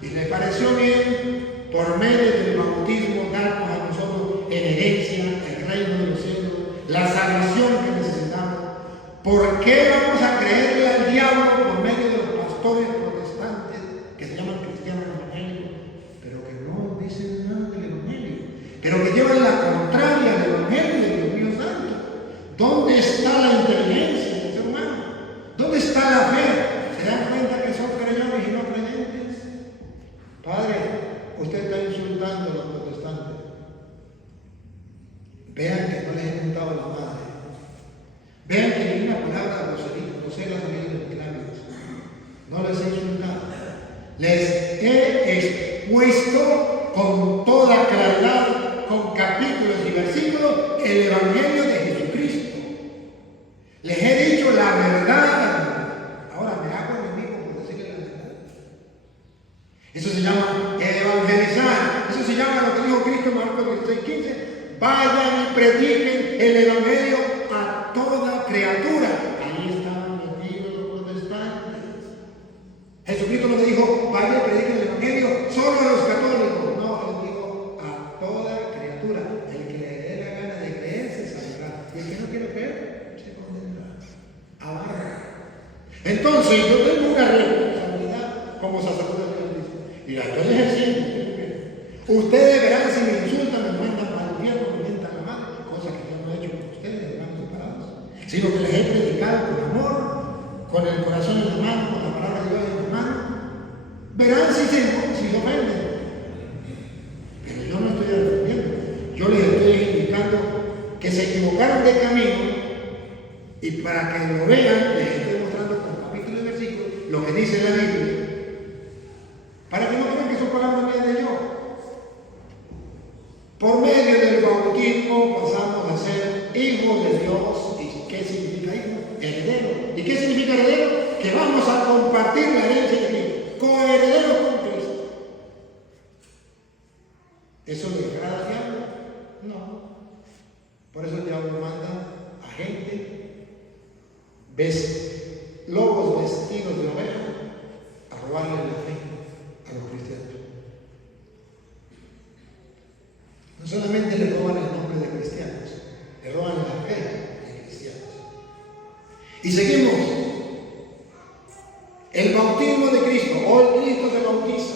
y le pareció bien por medio del bautismo darnos a nosotros en herencia el reino de los cielos, la salvación que necesitamos, ¿por qué vamos a creerle al diablo por medio de los pastores protestantes que se llaman cristianos evangélicos, pero que no dicen nada del evangelio, pero que llevan la contraria del evangelio del Dios mío santo? ¿Dónde está la inteligencia del ser humano? ¿Dónde está la fe? ¿Se dan cuenta que son creyentes y no creyentes? Padre, usted está insultando a los protestantes. Vean que no les he mentado la madre. Vean que ni una palabra grosera ha salido de mis labios. No les he insultado. Les he expuesto con toda claridad, con capítulos y versículos, el Evangelio de Jesucristo. Les he dicho la verdad. Ahora me hago enemigo por decirle la verdad. Eso se llama evangelizar. Eso se llama lo que dijo Cristo en Marcos 16:15. Vayan y prediquen el Evangelio a toda criatura. Ahí estaban metidos los protestantes. Jesucristo no le dijo, vayan y prediquen el Evangelio solo a los católicos. No, les dijo a toda criatura. El que le dé la gana de creer se salvará. Y el que no quiere creer se condenará. Ahora. Entonces yo tengo una responsabilidad como sacerdote de Cristo. Y la estoy ejerciendo. Ustedes verán si me insultan, me mandan para el infierno, me mientan la madre, cosa que yo no he hecho con ustedes, hermanos separados, sino que les he predicado con amor, con el corazón en la mano, con la palabra de Dios en la mano. Verán si se ofenden. Pero yo no estoy defendiendo, yo les estoy indicando que se equivocaron de camino y para que lo vean, les estoy mostrando con capítulos y versículos lo que dice la Biblia, para que no crean que que su palabra no es de yo. Por medio del bautismo pasamos a ser hijos de Dios. ¿Y qué significa hijo? Heredero. ¿Y qué significa heredero? Que vamos a compartir la herencia de Cristo, coherederos con Cristo. ¿Eso le agrada al diablo? No. Por eso el diablo manda a gente, lobos vestidos de oveja, a robarle la fe a los cristianos. No solamente le roban el nombre de cristianos, le roban la fe de cristianos. Y seguimos. El bautismo de Cristo, hoy Cristo se bautiza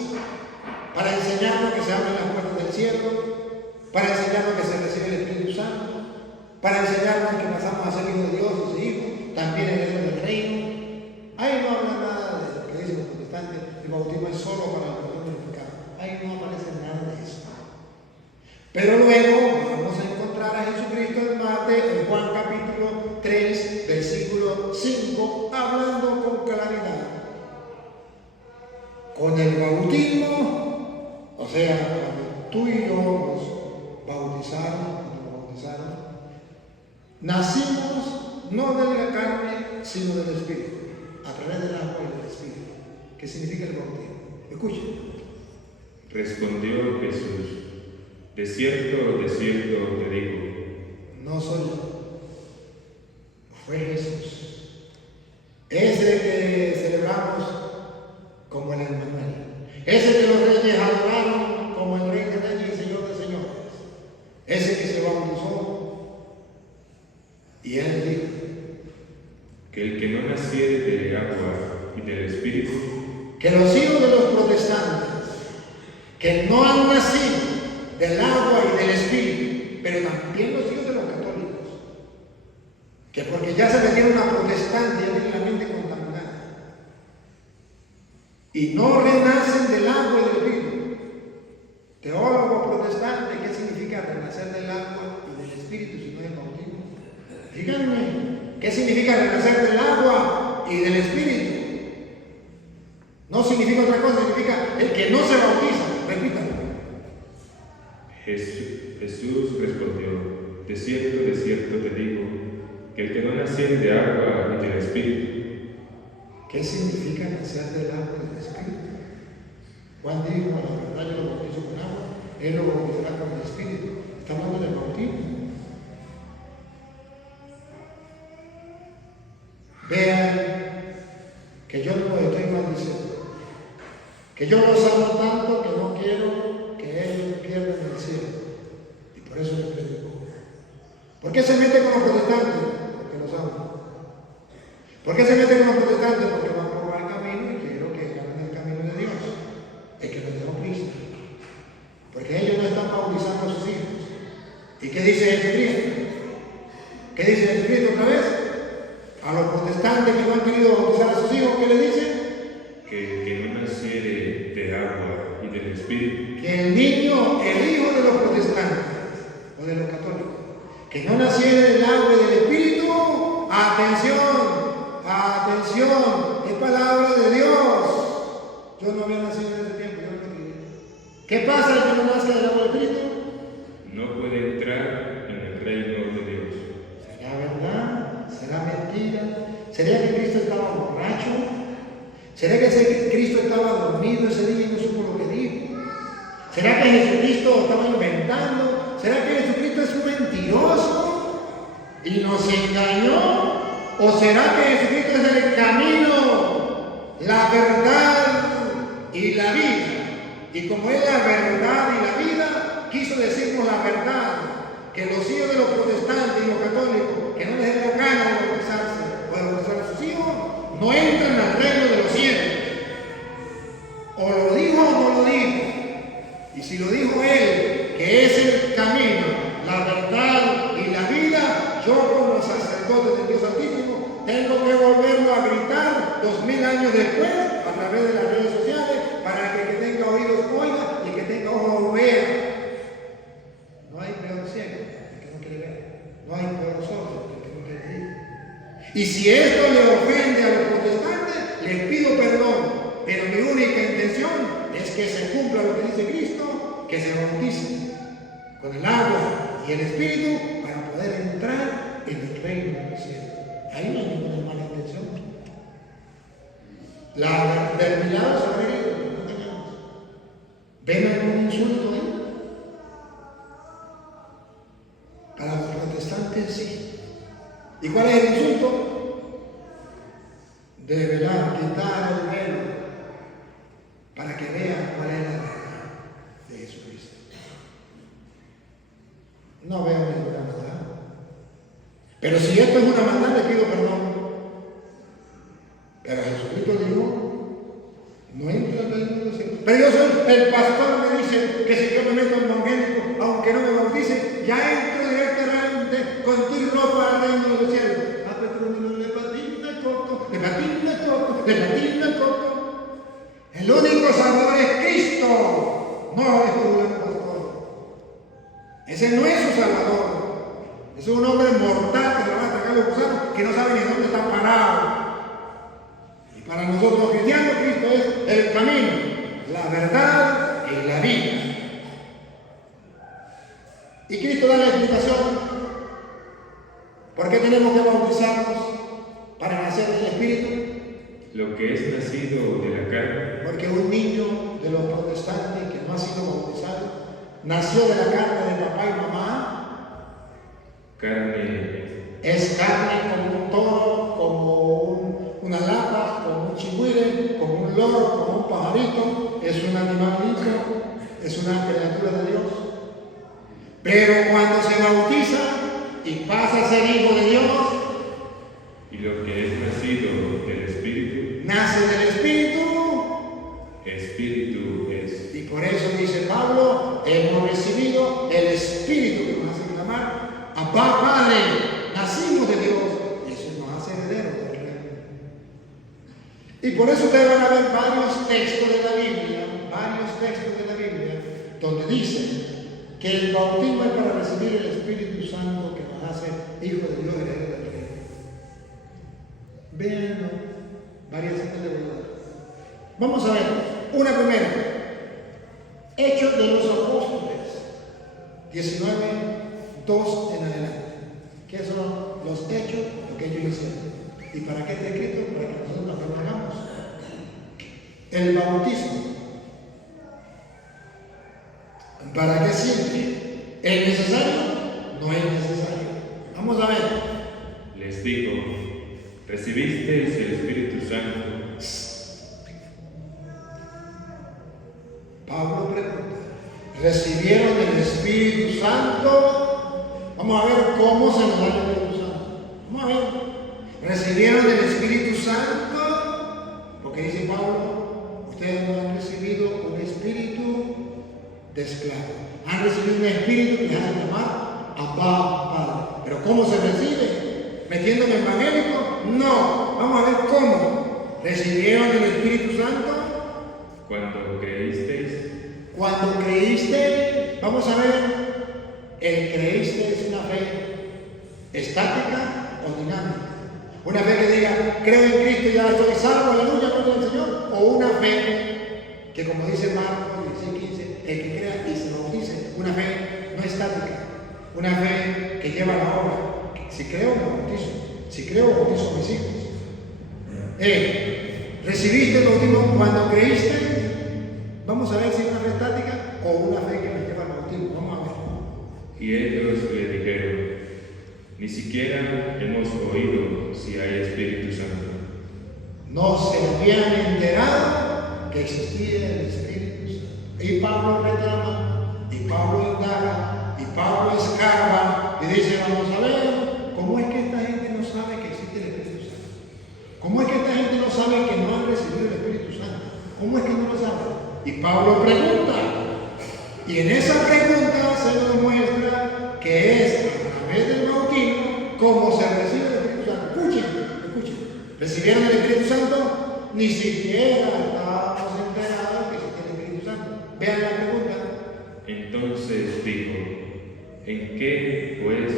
para enseñarnos que se abren las puertas del cielo, para enseñarnos que se recibe el Espíritu Santo, para enseñarnos que pasamos a ser hijos de Dios y sus hijos, también herederos del reino. Ahí no habla nada de lo que dicen los protestantes, el bautismo es solo para el perdón del pecado. Ahí no aparece nada de eso. Pero luego vamos a encontrar a Jesucristo en Juan capítulo 3, versículo 5, hablando con claridad. Con el bautismo, o sea, cuando tú y yo nos bautizaron, nacimos no de la carne, sino del Espíritu, a través del agua y del Espíritu. ¿Qué significa el bautismo? Escuchen. Respondió Jesús: de cierto te digo. No soy yo, fue Jesús. Ese que celebramos como el Emmanuel. Ese que los reyes adoraron como el Rey de Reyes y Señor de Señores. Ese que se bautizó. Y él dijo: que el que no naciere de agua y del Espíritu, que los hijos de los protestantes, que no han nacido del agua y del Espíritu, pero también los hijos de los católicos, que porque ya se metieron a protestante, ya tienen la mente contaminada, y no renacen del agua y del Espíritu. Teólogo protestante, ¿qué significa renacer del agua y del Espíritu si no es el bautismo? Díganme, ¿qué significa renacer del agua y del Espíritu? No significa otra cosa, significa el que no se bautiza. Repítalo. Jesús respondió: de cierto te digo, que el que no naciere de agua y del Espíritu. ¿Qué significa nacer del agua y del Espíritu? Juan dijo: a la verdad yo lo bautizo con agua, él lo bautizará con el Espíritu. Estamos hablando del bautismo. Vean que yo no estoy maldiciendo, que yo los amo tanto que no quiero que ellos pierdan el cielo, y por eso les predico. ¿Por qué se mete con los protestantes? Porque los amo. ¿Por qué se mete con los protestantes? Porque van a probar el camino y quiero que hagan el camino de Dios, el que nos dio Cristo. Porque ellos no están bautizando a sus hijos. ¿Y qué dice Jesucristo? ¿Qué dice Jesucristo otra vez? A los protestantes que no han querido bautizar a sus hijos, ¿qué le dice? Que no naciere de agua y del Espíritu. Que el niño, el hijo de los protestantes o de los católicos, que no naciere del agua y del Espíritu, atención, es palabra de Dios. Yo no había nacido en ese tiempo, yo no lo dije. ¿Qué pasa el que no nace del agua y del Espíritu? No puede entrar en el reino de Dios. ¿Será verdad? ¿Será mentira? ¿Sería que Cristo estaba borracho? ¿Será que Cristo estaba dormido ese día y no supo lo que dijo? ¿Será que Jesucristo estaba inventando? ¿Será que Jesucristo es un mentiroso y nos engañó? ¿O será que Jesucristo es el camino, la verdad y la vida? Y como es la verdad y la vida, quiso decirnos la verdad, que los hijos de los protestantes y los católicos que no les dé la gana de bautizarse o de bautizar a sus hijos, no entran al reino de los cielos. O lo dijo o no lo dijo. Y si lo dijo él, que es el camino, la verdad y la vida, yo como sacerdote del Dios Altísimo tengo que volverlo a gritar 2000 años después a través de las redes sociales para que el que tenga oídos oiga y el que tenga ojos vea. No hay peor ciego que el que no quiere ver. No hay peor sordo que el que no quiere oír. Y si esto le ofende a los protestantes, les pido perdón. Pero mi única intención es es que se cumpla lo que dice Cristo, que se bautice con el agua y el Espíritu para poder entrar en el reino de los cielos. Ahí no hay ninguna mala intención. La del milagro se va a ir, no tengamos. ¿Ven algún insulto ahí? Para los protestantes sí. ¿Y cuál es el insulto? Deberán quitar el velo para que vean cuál es la verdad de Jesucristo. No veo ninguna maldad. Pero si esto es una maldad, le pido perdón. Pero Jesucristo dijo, no entra en el reino de los cielos. Pero yo soy el pastor, me dice que si yo me meto en evangélico, aunque no me bautice, ya entro directamente con tu ropa al reino de los cielos. Ah, pero le patina corto, le patina corto, le patina corto. El único Salvador es Cristo, no es tu pastor. Ese no es su Salvador. Es un hombre mortal que le va a atacar los gusanos, que no sabe ni dónde está parado. Y para nosotros los cristianos, Cristo es el camino, la verdad y la vida. Y Cristo da la explicación. ¿Por qué tenemos que bautizarnos para nacer del Espíritu? Lo que es nacido de la carne, Porque un niño de los protestantes que no ha sido bautizado, nació de la carne de papá y mamá. carne Es carne como un toro, como una lapa, como un chigüire, como un loro, como un pajarito. Es un animalito, es una criatura de Dios. Pero cuando se bautiza y pasa a ser hijo de Dios, y lo que es nacido del Espíritu, nace del Espíritu. Espíritu es. Y por eso dice Pablo, hemos recibido el Espíritu que nos hace clamar, Abba Padre, nacimos de Dios, y eso nos hace herederos del reino. Y por eso ustedes van a ver varios textos de la Biblia, donde dice que el bautismo es para recibir el Espíritu Santo que nos hace hijos de Dios, herederos del reino. Véanlo, varias citas de verdad. Vamos a ver, una primera. Hechos de los Apóstoles, 19, 2 en adelante. ¿Qué son los hechos? Lo que ellos hicieron. ¿Y para qué está escrito? Para que nosotros lo hagamos. El bautismo. ¿Para qué sirve? ¿Es necesario? No es necesario. Vamos a ver. Les digo, recibisteis el Espíritu Santo. Pablo pregunta, ¿recibieron el Espíritu Santo? Vamos a ver cómo se nos da el Espíritu Santo. Vamos a ver. ¿Recibieron el Espíritu Santo? Porque dice Pablo, ustedes no han recibido un espíritu de esclavo. Han recibido un espíritu que les hace llamar Abba Padre. ¿Pero cómo se recibe? ¿Metiéndome en evangélico? No. Vamos a ver cómo. ¿Recibieron el Espíritu Santo? Cuando creísteis, Cuando creíste, vamos a ver, el creíste es una fe estática o dinámica. Una fe que diga, creo en Cristo y ya estoy salvo, aleluya, gloria al Señor. O una fe que, como dice Marcos 16:15, el que crea y se bautice. Una fe no estática, una fe que lleva la obra. Si creo, me bautizo. Si creo, bautizo a mis hijos. ¿Recibiste el bautismo cuando creíste? Vamos a ver si es una fe estática o una fe que nos lleva al bautismo. Vamos a ver. y ellos le dijeron, ni siquiera hemos oído si hay Espíritu Santo. No se habían enterado que existía el Espíritu Santo. Y Pablo reclama, y Pablo indaga, y Pablo escarba, y dice, vamos a ver, ¿cómo es que esta gente no sabe que existe el Espíritu Santo? ¿Cómo es que esta gente no sabe que no han recibido el Espíritu Santo? ¿Cómo es que no lo sabe? Y Pablo pregunta, y en esa pregunta se nos muestra que es a través del bautismo cómo se recibe el Espíritu Santo. Escuchen. ¿Recibieron el Espíritu Santo? Ni siquiera estábamos enterados que existía el Espíritu Santo. Vean la pregunta. Entonces dijo, ¿en qué pues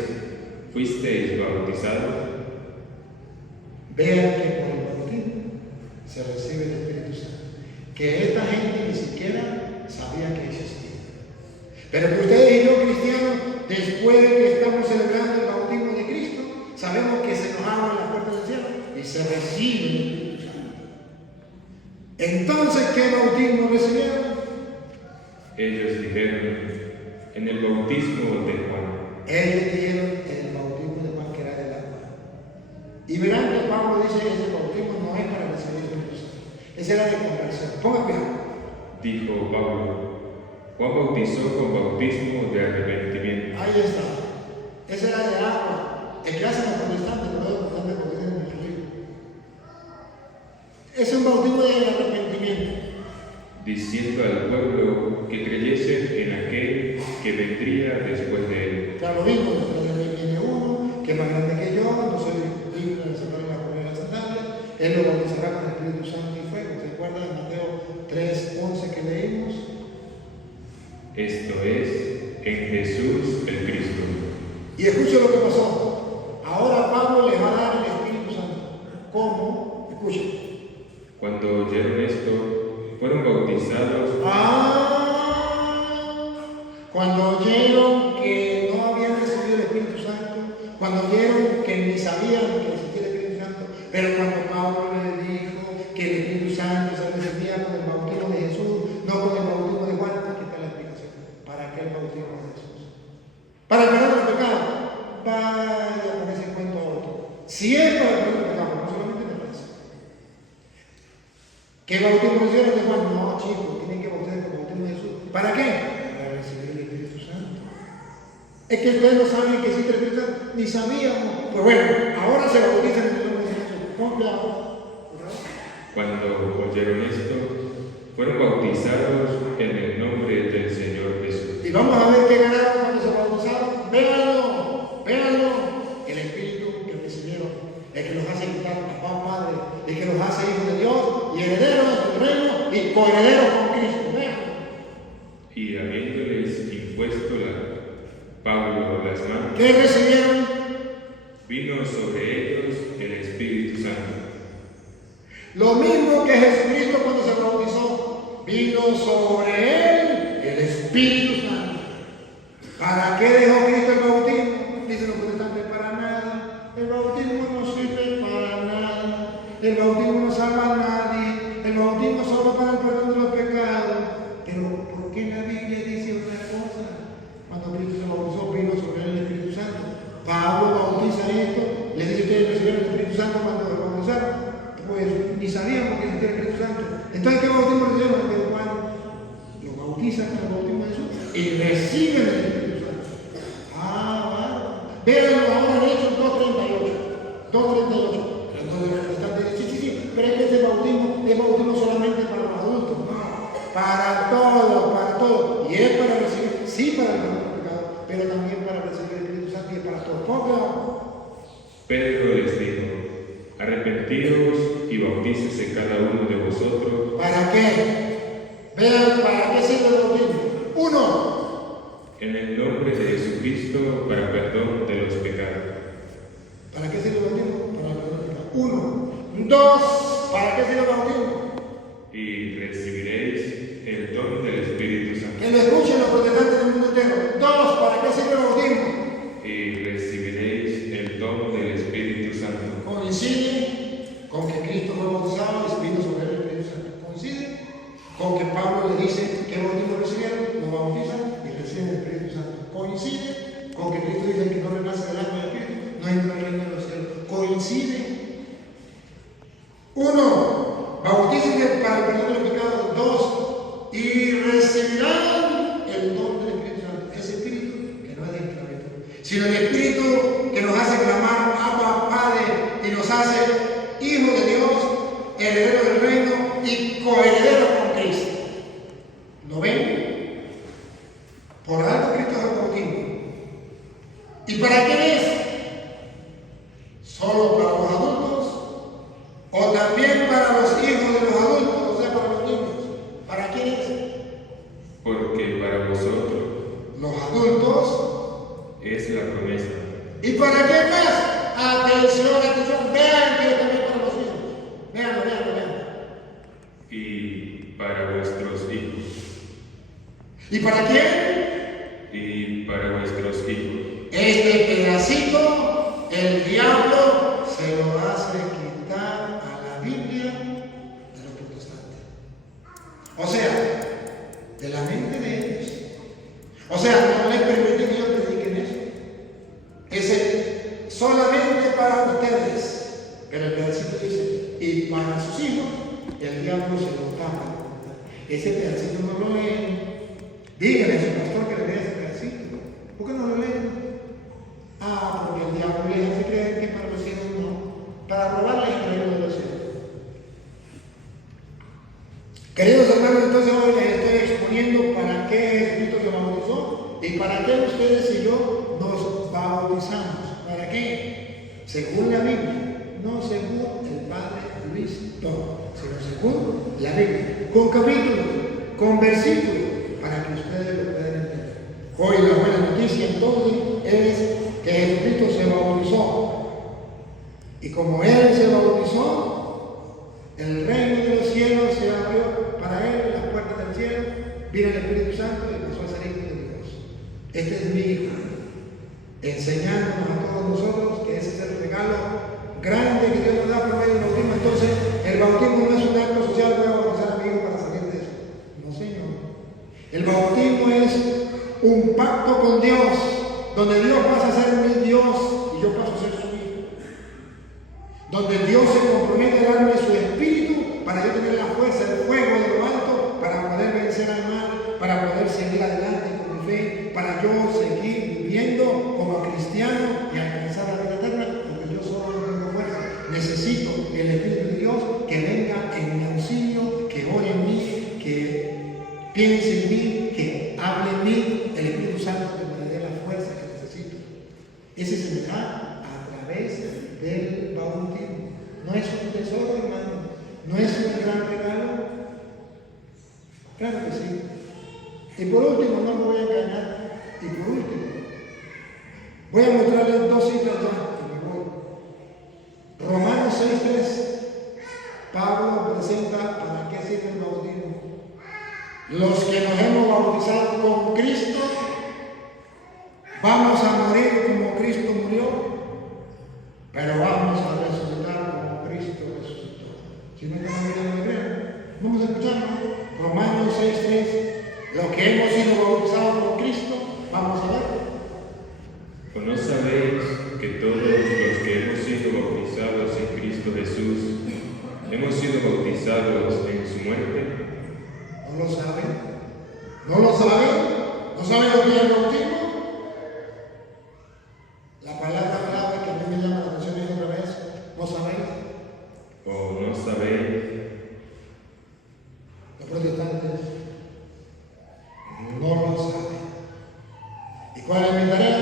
fuisteis bautizados? Vean que por el bautismo se recibe el Espíritu Santo. que esta gente ni siquiera sabía que existía. Pero que ustedes y yo, cristianos, después de que estamos celebrando el bautismo de Cristo, sabemos que se nos abren las puertas del cielo y se recibe el Espíritu Santo. Entonces, ¿qué bautismo recibieron? Ellos dijeron, en el bautismo de Juan. Ellos dijeron el bautismo de Juan, que era del agua. Y verán que Pablo dice que ese bautismo no es para recibir el Espíritu Santo. Ese era de conversión. Ponga cuidado. Dijo Pablo, Juan bautizó con bautismo de arrepentimiento. Ahí está. Ese era de agua. El que hacen los protestantes, no los protestantes porque tienen el río. Es un bautismo de arrepentimiento. Diciendo al pueblo que creyesen en aquel que vendría después de él. Claro, lo mismo, después de mí viene uno, que es más grande que yo, no soy digno de sacar la correa de las sandalias. Él lo bautizará con el Espíritu Santo y fuego. ¿Se acuerdan de Mateo 3:11 que leímos? Esto es, en Jesús el Cristo. Y escuchen lo que pasó. Ahora Pablo les va a dar el Espíritu Santo. ¿Cómo? Escuchen. Cuando oyeron esto, fueron bautizados. Cuando oyeron que no habían recibido el Espíritu Santo, cuando oyeron que ni sabían que existía el Espíritu Santo, pero cuando Pablo les dijo que el Espíritu Santo se recibía con el bautismo de Jesús, no con el bautismo de Juan, aquí está la explicación. ¿Para qué el bautismo de Jesús? Para el perdón de los pecados. Vaya con ese cuento a otro. Si es para el perdón de los pecados, no solamente de Francia. ¿Qué bautismo recibieron de Juan? No, chicos, tienen que bautizar con el bautismo de Jesús. ¿Para qué? Para recibir el Espíritu Santo. Es que ustedes no saben que existe el Espíritu Santo, ni sabíamos. Pues bueno, ahora se bautizan en el nombre de Jesús. Con cuidado. Cuando oyeron esto, fueron bautizados en el nombre del Señor Jesús. Y vamos a ver qué ganaron cuando se bautizaron. Véanlo, véanlo. El Espíritu que recibieron, el que los hace quitar papá, Padre, el que los hace hijos de Dios y herederos de su reino y coherederos con Cristo. Véanlo. Y habiéndoles impuesto Pablo las manos, ¿Qué recibieron? vino sobre ellos el Espíritu Santo. Lo mismo que Jesucristo cuando se bautizó, vino sobre él el Espíritu Santo. ¿Para qué dejó Cristo el bautismo? Dicen los protestantes, para nada. El bautismo no sirve para nada. El bautismo no salva a nadie. El bautismo solo para el perdón de los pecados. Pero ¿por qué la Biblia dice otra cosa? Cuando Cristo se bautizó, vino sobre él el Espíritu Santo. Pablo bautiza esto. Les dice, ustedes recibieron el Espíritu Santo cuando lo bautizaron. Pues ni sabíamos que existía el Espíritu Santo. Entonces, ¿qué bautismo recibieron? El de Juan. Lo bautizan con el bautismo de Jesús y reciben el Espíritu Santo. Véanlo ahora en Hechos 2:38. 2:38. Entonces los protestantes dicen, sí, pero es que este bautismo es bautismo solamente para los adultos. No, para todo. Y es para recibir, sí, para el perdón de los pecados, pero también para recibir el Espíritu Santo y es para todos. Pedro les dijo, arrepentidos y bautícese cada uno de vosotros. ¿Para qué? Vean, ¿para qué sirve el bautismo? Uno, En el nombre de Jesucristo para perdón de los pecados. ¿para qué sirve el bautismo? Para el perdón de los pecados. Uno. Dos, ¿para qué sirve el bautismo? Y recibiréis el don del Espíritu Santo. Que lo escuchen los protestantes del mundo entero. Dos, ¿para qué sirve el bautismo? Y recibiréis el don del Espíritu Santo. Coincide con que Cristo fue bautizado y vino sobre él el Espíritu Santo. Coincide con que Pablo le dice que bautismo recibieron, lo bautizan y reciben el Espíritu Santo. Coincide con que Cristo dice que no renace del agua del Espíritu, no entra en el reino de los cielos. Coincide. Uno, bautícense para el perdón de los pecados. Dos, y recibirán el don del Espíritu Santo. Ese Espíritu que no es de esclavitud, sino el Espíritu que nos hace clamar Abba, Padre, y nos hace hijos de Dios, herederos del reino y coherederos con Cristo. ¿Lo ven? Por algo Cristo es el bautismo. ¿Y para qué es? ¿Solo para los adultos? ¿O también para los hijos de los adultos? O sea, para los niños. ¿Para quién es? Porque para vosotros Los adultos. es la promesa. ¿Y para qué más? Atención, vean que es también para los hijos. Vean. Y para ¿Y para quién? y para vuestros hijos. Este pedacito el diablo se lo hace quitar a la Biblia de los protestantes. O sea, de la mente de ellos. O sea, no les permite que ellos prediquen eso. Es solamente para ustedes. Pero el pedacito dice, y para sus hijos, el diablo se lo tapa. Ese pedacito no lo leen. Díganle a su pastor que le lea ese pedacito. ¿Por qué no lo leen? Porque el diablo les hace creer que para los cielos no. Para robarles y traerlos de los cielos. Queridos hermanos, entonces hoy les estoy exponiendo para qué Jesucristo se bautizó y para qué ustedes y yo nos bautizamos. ¿Para qué? Según la Biblia, no según el Padre Luis Todo, sino según la Biblia, con capítulos, con versículos, para que ustedes lo puedan entender. Hoy la buena noticia entonces es que Jesucristo se bautizó. Y como Él se bautizó, el reino de los cielos se abrió para Él, las puertas del cielo, vino el Espíritu Santo y pasó a ser hijo de Dios. Este es mi hijo, enseñándonos a todos nosotros que ese es el regalo grande que Dios nos da por medio del bautismo. Entonces, el bautismo no es un acto social, voy a bautizar a mi hijo para salir de eso. No, Señor. El bautismo es un pacto con Dios, donde Dios pasa a ser mi Dios y yo paso a ser su hijo. Donde Dios se compromete a darme su espíritu para yo tener la fuerza, el fuego de lo alto, para poder vencer al mal, para poder seguir adelante con mi fe, para yo seguir viviendo como cristiano y alcanzar la vida eterna, porque yo solo no tengo fuerza. Necesito el Espíritu de Dios que venga en mi auxilio, que ore en mí, que piense en mí, que hable en mí, el Espíritu Santo que me dé la fuerza que necesito. Ese se me da a través del bautismo. No es un tesoro, hermano, no es un gran regalo. Claro que sí. Y por último, no me voy a engañar, y por último, voy a mostrarles dos citas ya y me voy. Romanos 6:3, Pablo presenta para qué sirve el bautismo. Los que nos hemos bautizado con Cristo, vamos a morir como Cristo murió, pero vamos a resucitar como Cristo resucitó. Si no están mirando la Biblia, vamos a escucharlo. Romanos 6:3, los que hemos sido bautizados con Cristo, vamos a ver. ¿O no sabéis que todos los que hemos sido bautizados en Cristo Jesús hemos sido bautizados en su muerte? ¿No lo saben? ¿No lo saben? ¿No saben lo que es el bautismo? La palabra clave que a mí me llama la atención es otra vez, ¿no sabéis? ¿O no sabéis? Los protestantes no lo saben. ¿Y cuál es mi tarea?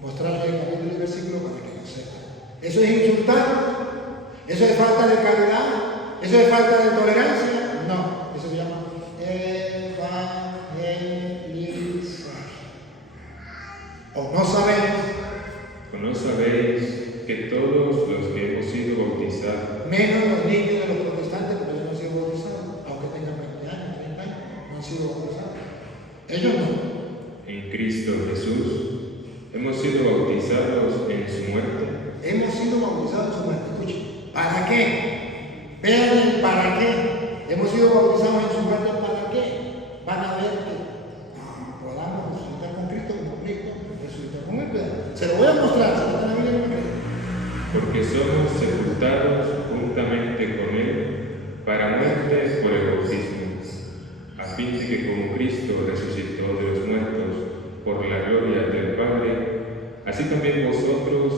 Mostrarle el capítulo y versículo para que lo sepan. ¿Eso es insultar? ¿Eso es falta de caridad? ¿Eso es falta de tolerancia? No. Eso se llama evangelizar. ¿O no sabéis? ¿O no sabéis que todos los que hemos sido bautizados, Menos los niños de los protestantes, porque ellos no han sido bautizados, aunque tengan 20 años, 30 años, no han sido bautizados. Ellos no. en Cristo Jesús, hemos sido bautizados en su muerte? Hemos sido bautizados en su muerte. Escuchen. ¿Para qué? Vean el para qué. Hemos sido bautizados en su muerte. ¿Para qué? Van a ver que podamos resucitar con Cristo, como Cristo resucitó con él. Se lo voy a mostrar. Si no está en la Biblia, no me creen. Porque somos sepultados juntamente con Él para muerte por el bautismo, a fin de que como Cristo resucitó de los muertos por la gloria del Padre, así también nosotros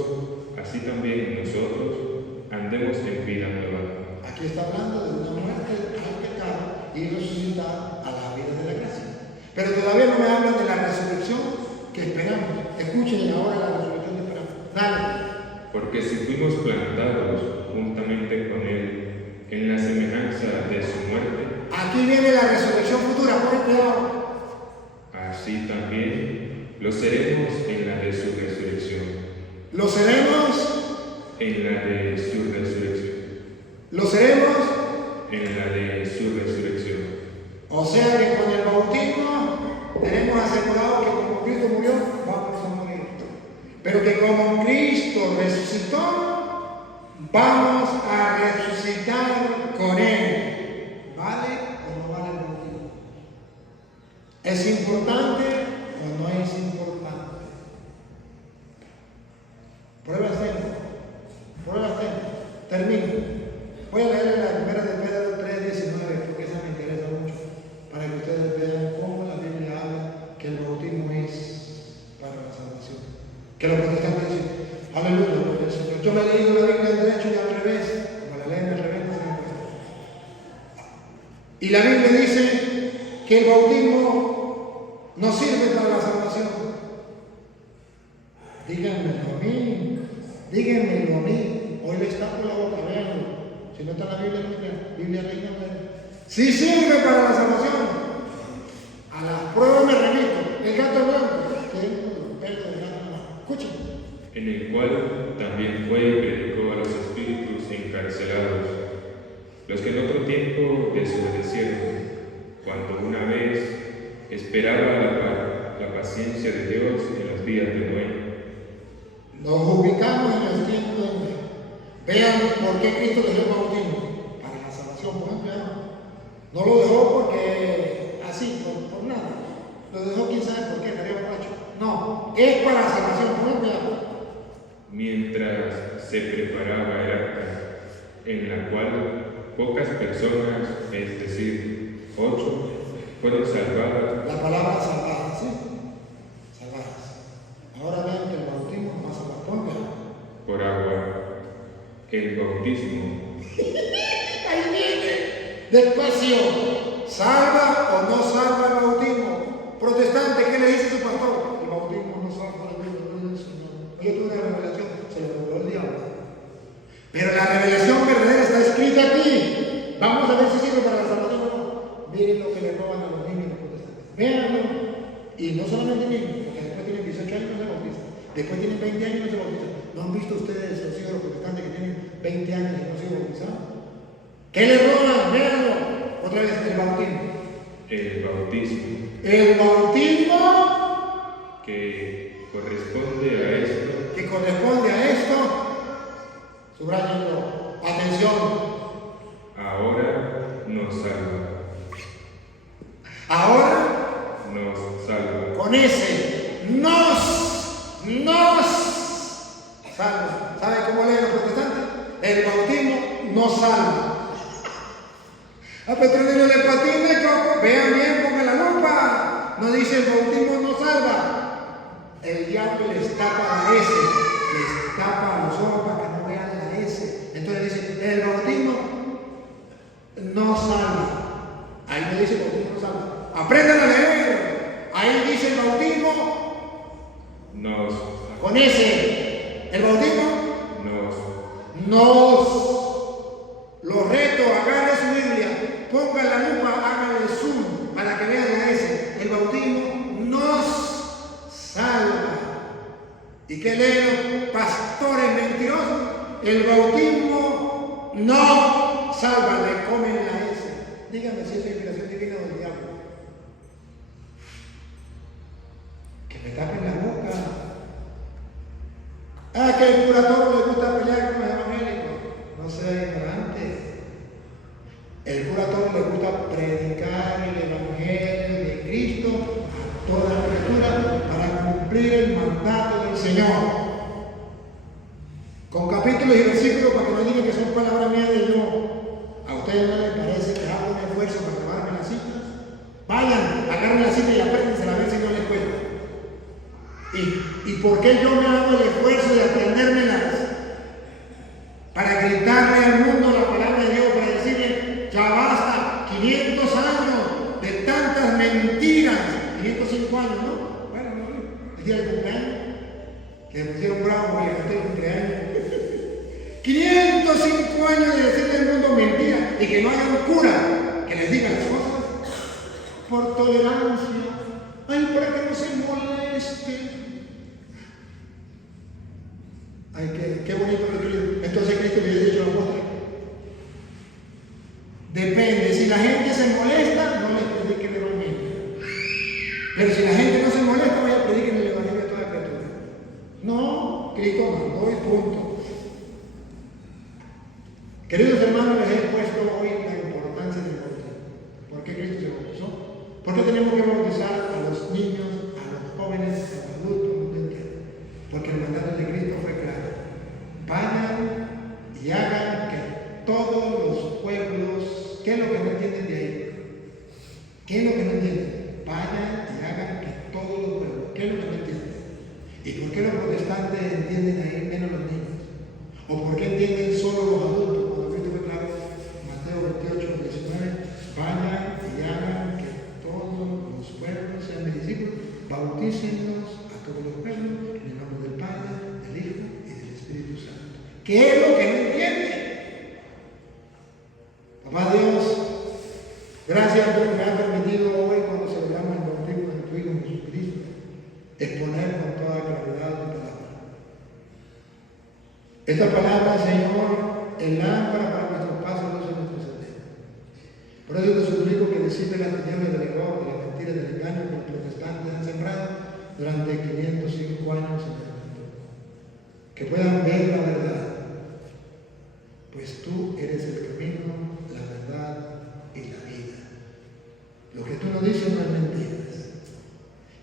andemos en vida nueva. Aquí está hablando de una muerte al pecado y resucitar a la vida de la gracia. Pero todavía no me hablan de la resurrección que esperamos. Escuchen ahora la resurrección que esperamos. Dale. Porque si fuimos plantados juntamente con Él en la semejanza de su muerte, Aquí viene la resurrección futura. Pon cuidado. así también lo seremos en la de su resurrección. Lo seremos. En la de su resurrección. Lo seremos. En la de su resurrección. O sea que con el bautismo tenemos asegurado que como Cristo murió, vamos a morir. Pero que como Cristo resucitó, vamos a resucitar con Él. ¿Vale o no vale el bautismo? ¿Es importante o no es importante? Pruebas tengo. Pruebas tengo. Termino. Voy a leer la primera de Pedro 3:19 porque esa me interesa mucho. Para que ustedes vean cómo la Biblia habla que el bautismo es para la salvación. Que los protestantes dicen, aleluya, gloria al Señor. Yo me he leído la Biblia al derecho y al revés. Como la leen al revés, no se me puede. Y la Biblia dice que el bautismo no sirve para la salvación. Díganmelo a mí. Díganmelo a mí. Hoy les tapo la boca, véanlo. Si no está en la Biblia, no está. Biblia Reina Valera. Sí sirve para la salvación. A las pruebas me remito. El gato blanco. Escuchen. En el cual también fue y predicó a los espíritus encarcelados, los que en otro tiempo desobedecieron, cuando una vez esperaba la paciencia de Dios en los días de Noé. Nos ubicamos en el tiempo de Noé. Vean por qué Cristo les dio el bautismo. Para la salvación, por ejemplo. No lo dejó porque así, por nada. Lo dejó quién sabe por qué, estaría borracho. No, es para la salvación, por ejemplo. Mientras se preparaba el arca, en la cual pocas personas, es decir, 8, fueron salvadas. La palabra salvadas, ¿sí? Salvadas. Ahora vean que el bautismo no va a salvar. Por agua. El bautismo. Ahí viene. Despacio. ¿Salva o no salva el bautismo? Protestante, ¿qué le dice su pastor? El bautismo no salva la vida del Señor. Yo tuve una revelación, se lo reveló el diablo. Pero la revelación verdadera está escrita aquí. Vamos a ver si sirve para la salvación o no. Miren lo que le roban a los niños los protestantes. Véanlo. Y no solamente niños, porque después tienen 18 años y no se bautizan. Después tienen 20 años y no se bautizan. ¿No han visto ustedes los hijos de los protestantes que tienen 20 años y no se han bautizado? ¿Qué le roban? Véanlo. Otra vez, el bautismo. El bautismo. El bautismo que corresponde a esto. Que corresponde a esto. Subrayenlo. Atención. Ahora nos salva. Ahora nos salva. Con ese nos salva. ¿Sabe cómo leen los protestantes? El bautismo nos salva. A Petronilo le patina, Coco. Vean bien, pongan la lupa. No dice el bautismo nos salva. El diablo les tapa la S. Les tapa los ojos para que no vean la S. Entonces dice, el bautismo no salva. Ahí no dice el bautismo no salva. Aprendan a leer. Ahí dice el bautismo nos. Con ese. El bautismo nos. Los reto, agarre su Biblia, ponga la lupa, hágale zoom para que vean la S. El bautismo nos salva. ¿Y qué leen los pastores mentirosos? El bautismo no salva, le comen la S. Díganme si es inspiración divina o del diablo. Que me tapen la boca. Ah, que el curatorio le gusta pelear con los evangélicos. No sea ignorante. El curatorio le gusta predicar el evangelio de Cristo a toda la criatura para cumplir el mandato del Señor. Con capítulos y versículos para que no digan que son palabras mías de yo. ¿A ustedes no les parece que hago un esfuerzo para tomarme las citas? Vayan, agarren la cita y apréndense a ver si no les cuento. ¿Y por qué yo me hago el esfuerzo de aprendérmelas? Para gritarle al mundo la palabra de Dios, para decirle, ya basta, 500 años de tantas mentiras, 505 años, ¿no? Bueno, no, el día del cumpleaños, que me pusieron bravo y el cumpleaños. 505 años de decirle al mundo mentiras y que no haya un cura que les diga las cosas por tolerancia. Ay, para que no se moleste. Ay, qué bonito lo que entonces Cristo le había dicho a los apóstoles. Depende, si la gente se molesta, no les ¿Y por qué los protestantes entienden ahí menos los niños? ¿O por qué entienden solo los adultos? Cuando Cristo fue claro, Mateo 28, 19, vayan y hagan que todos los pueblos sean mis discípulos, bautícenlos a todos los pueblos en el nombre del Padre, del Hijo y del Espíritu Santo. ¿Qué es lo que no entienden? Papá Dios, gracias por que me ha permitido hoy, cuando celebramos el bautismo de tu Hijo Jesucristo, exponer con toda claridad tu palabra. Esta palabra, Señor, es lámpara para nuestros pasos, luz en nuestro sendero. Por eso te suplico que disipe las tinieblas del error, de la mentira y del engaño que los protestantes han sembrado durante 505 años en el mundo. Que puedan ver la verdad, pues tú eres el camino, la verdad y la vida. Lo que tú nos dices no es mentiras.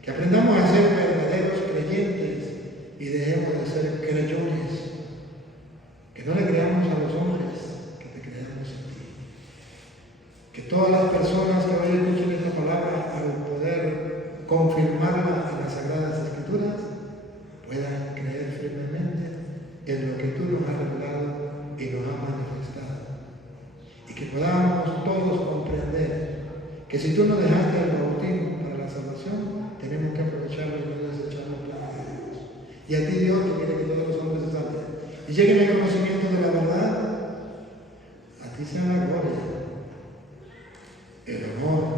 Que aprendamos a ser verdaderos creyentes y dejemos de ser creyones. Que no le creamos a los hombres, que te creamos en ti. Que todas las personas que hoy escuchen esta palabra, al poder confirmarla en las Sagradas Escrituras, puedan creer firmemente en lo que tú nos has revelado y nos has manifestado. Y que podamos todos comprender que si tú nos dejaste el bautismo para la salvación, tenemos que aprovecharlo y no desecharlo para Dios. Y a ti, Dios, que quiere que todos los hombres se salven y lleguen al conocimiento de la verdad, a ti sea la gloria, el honor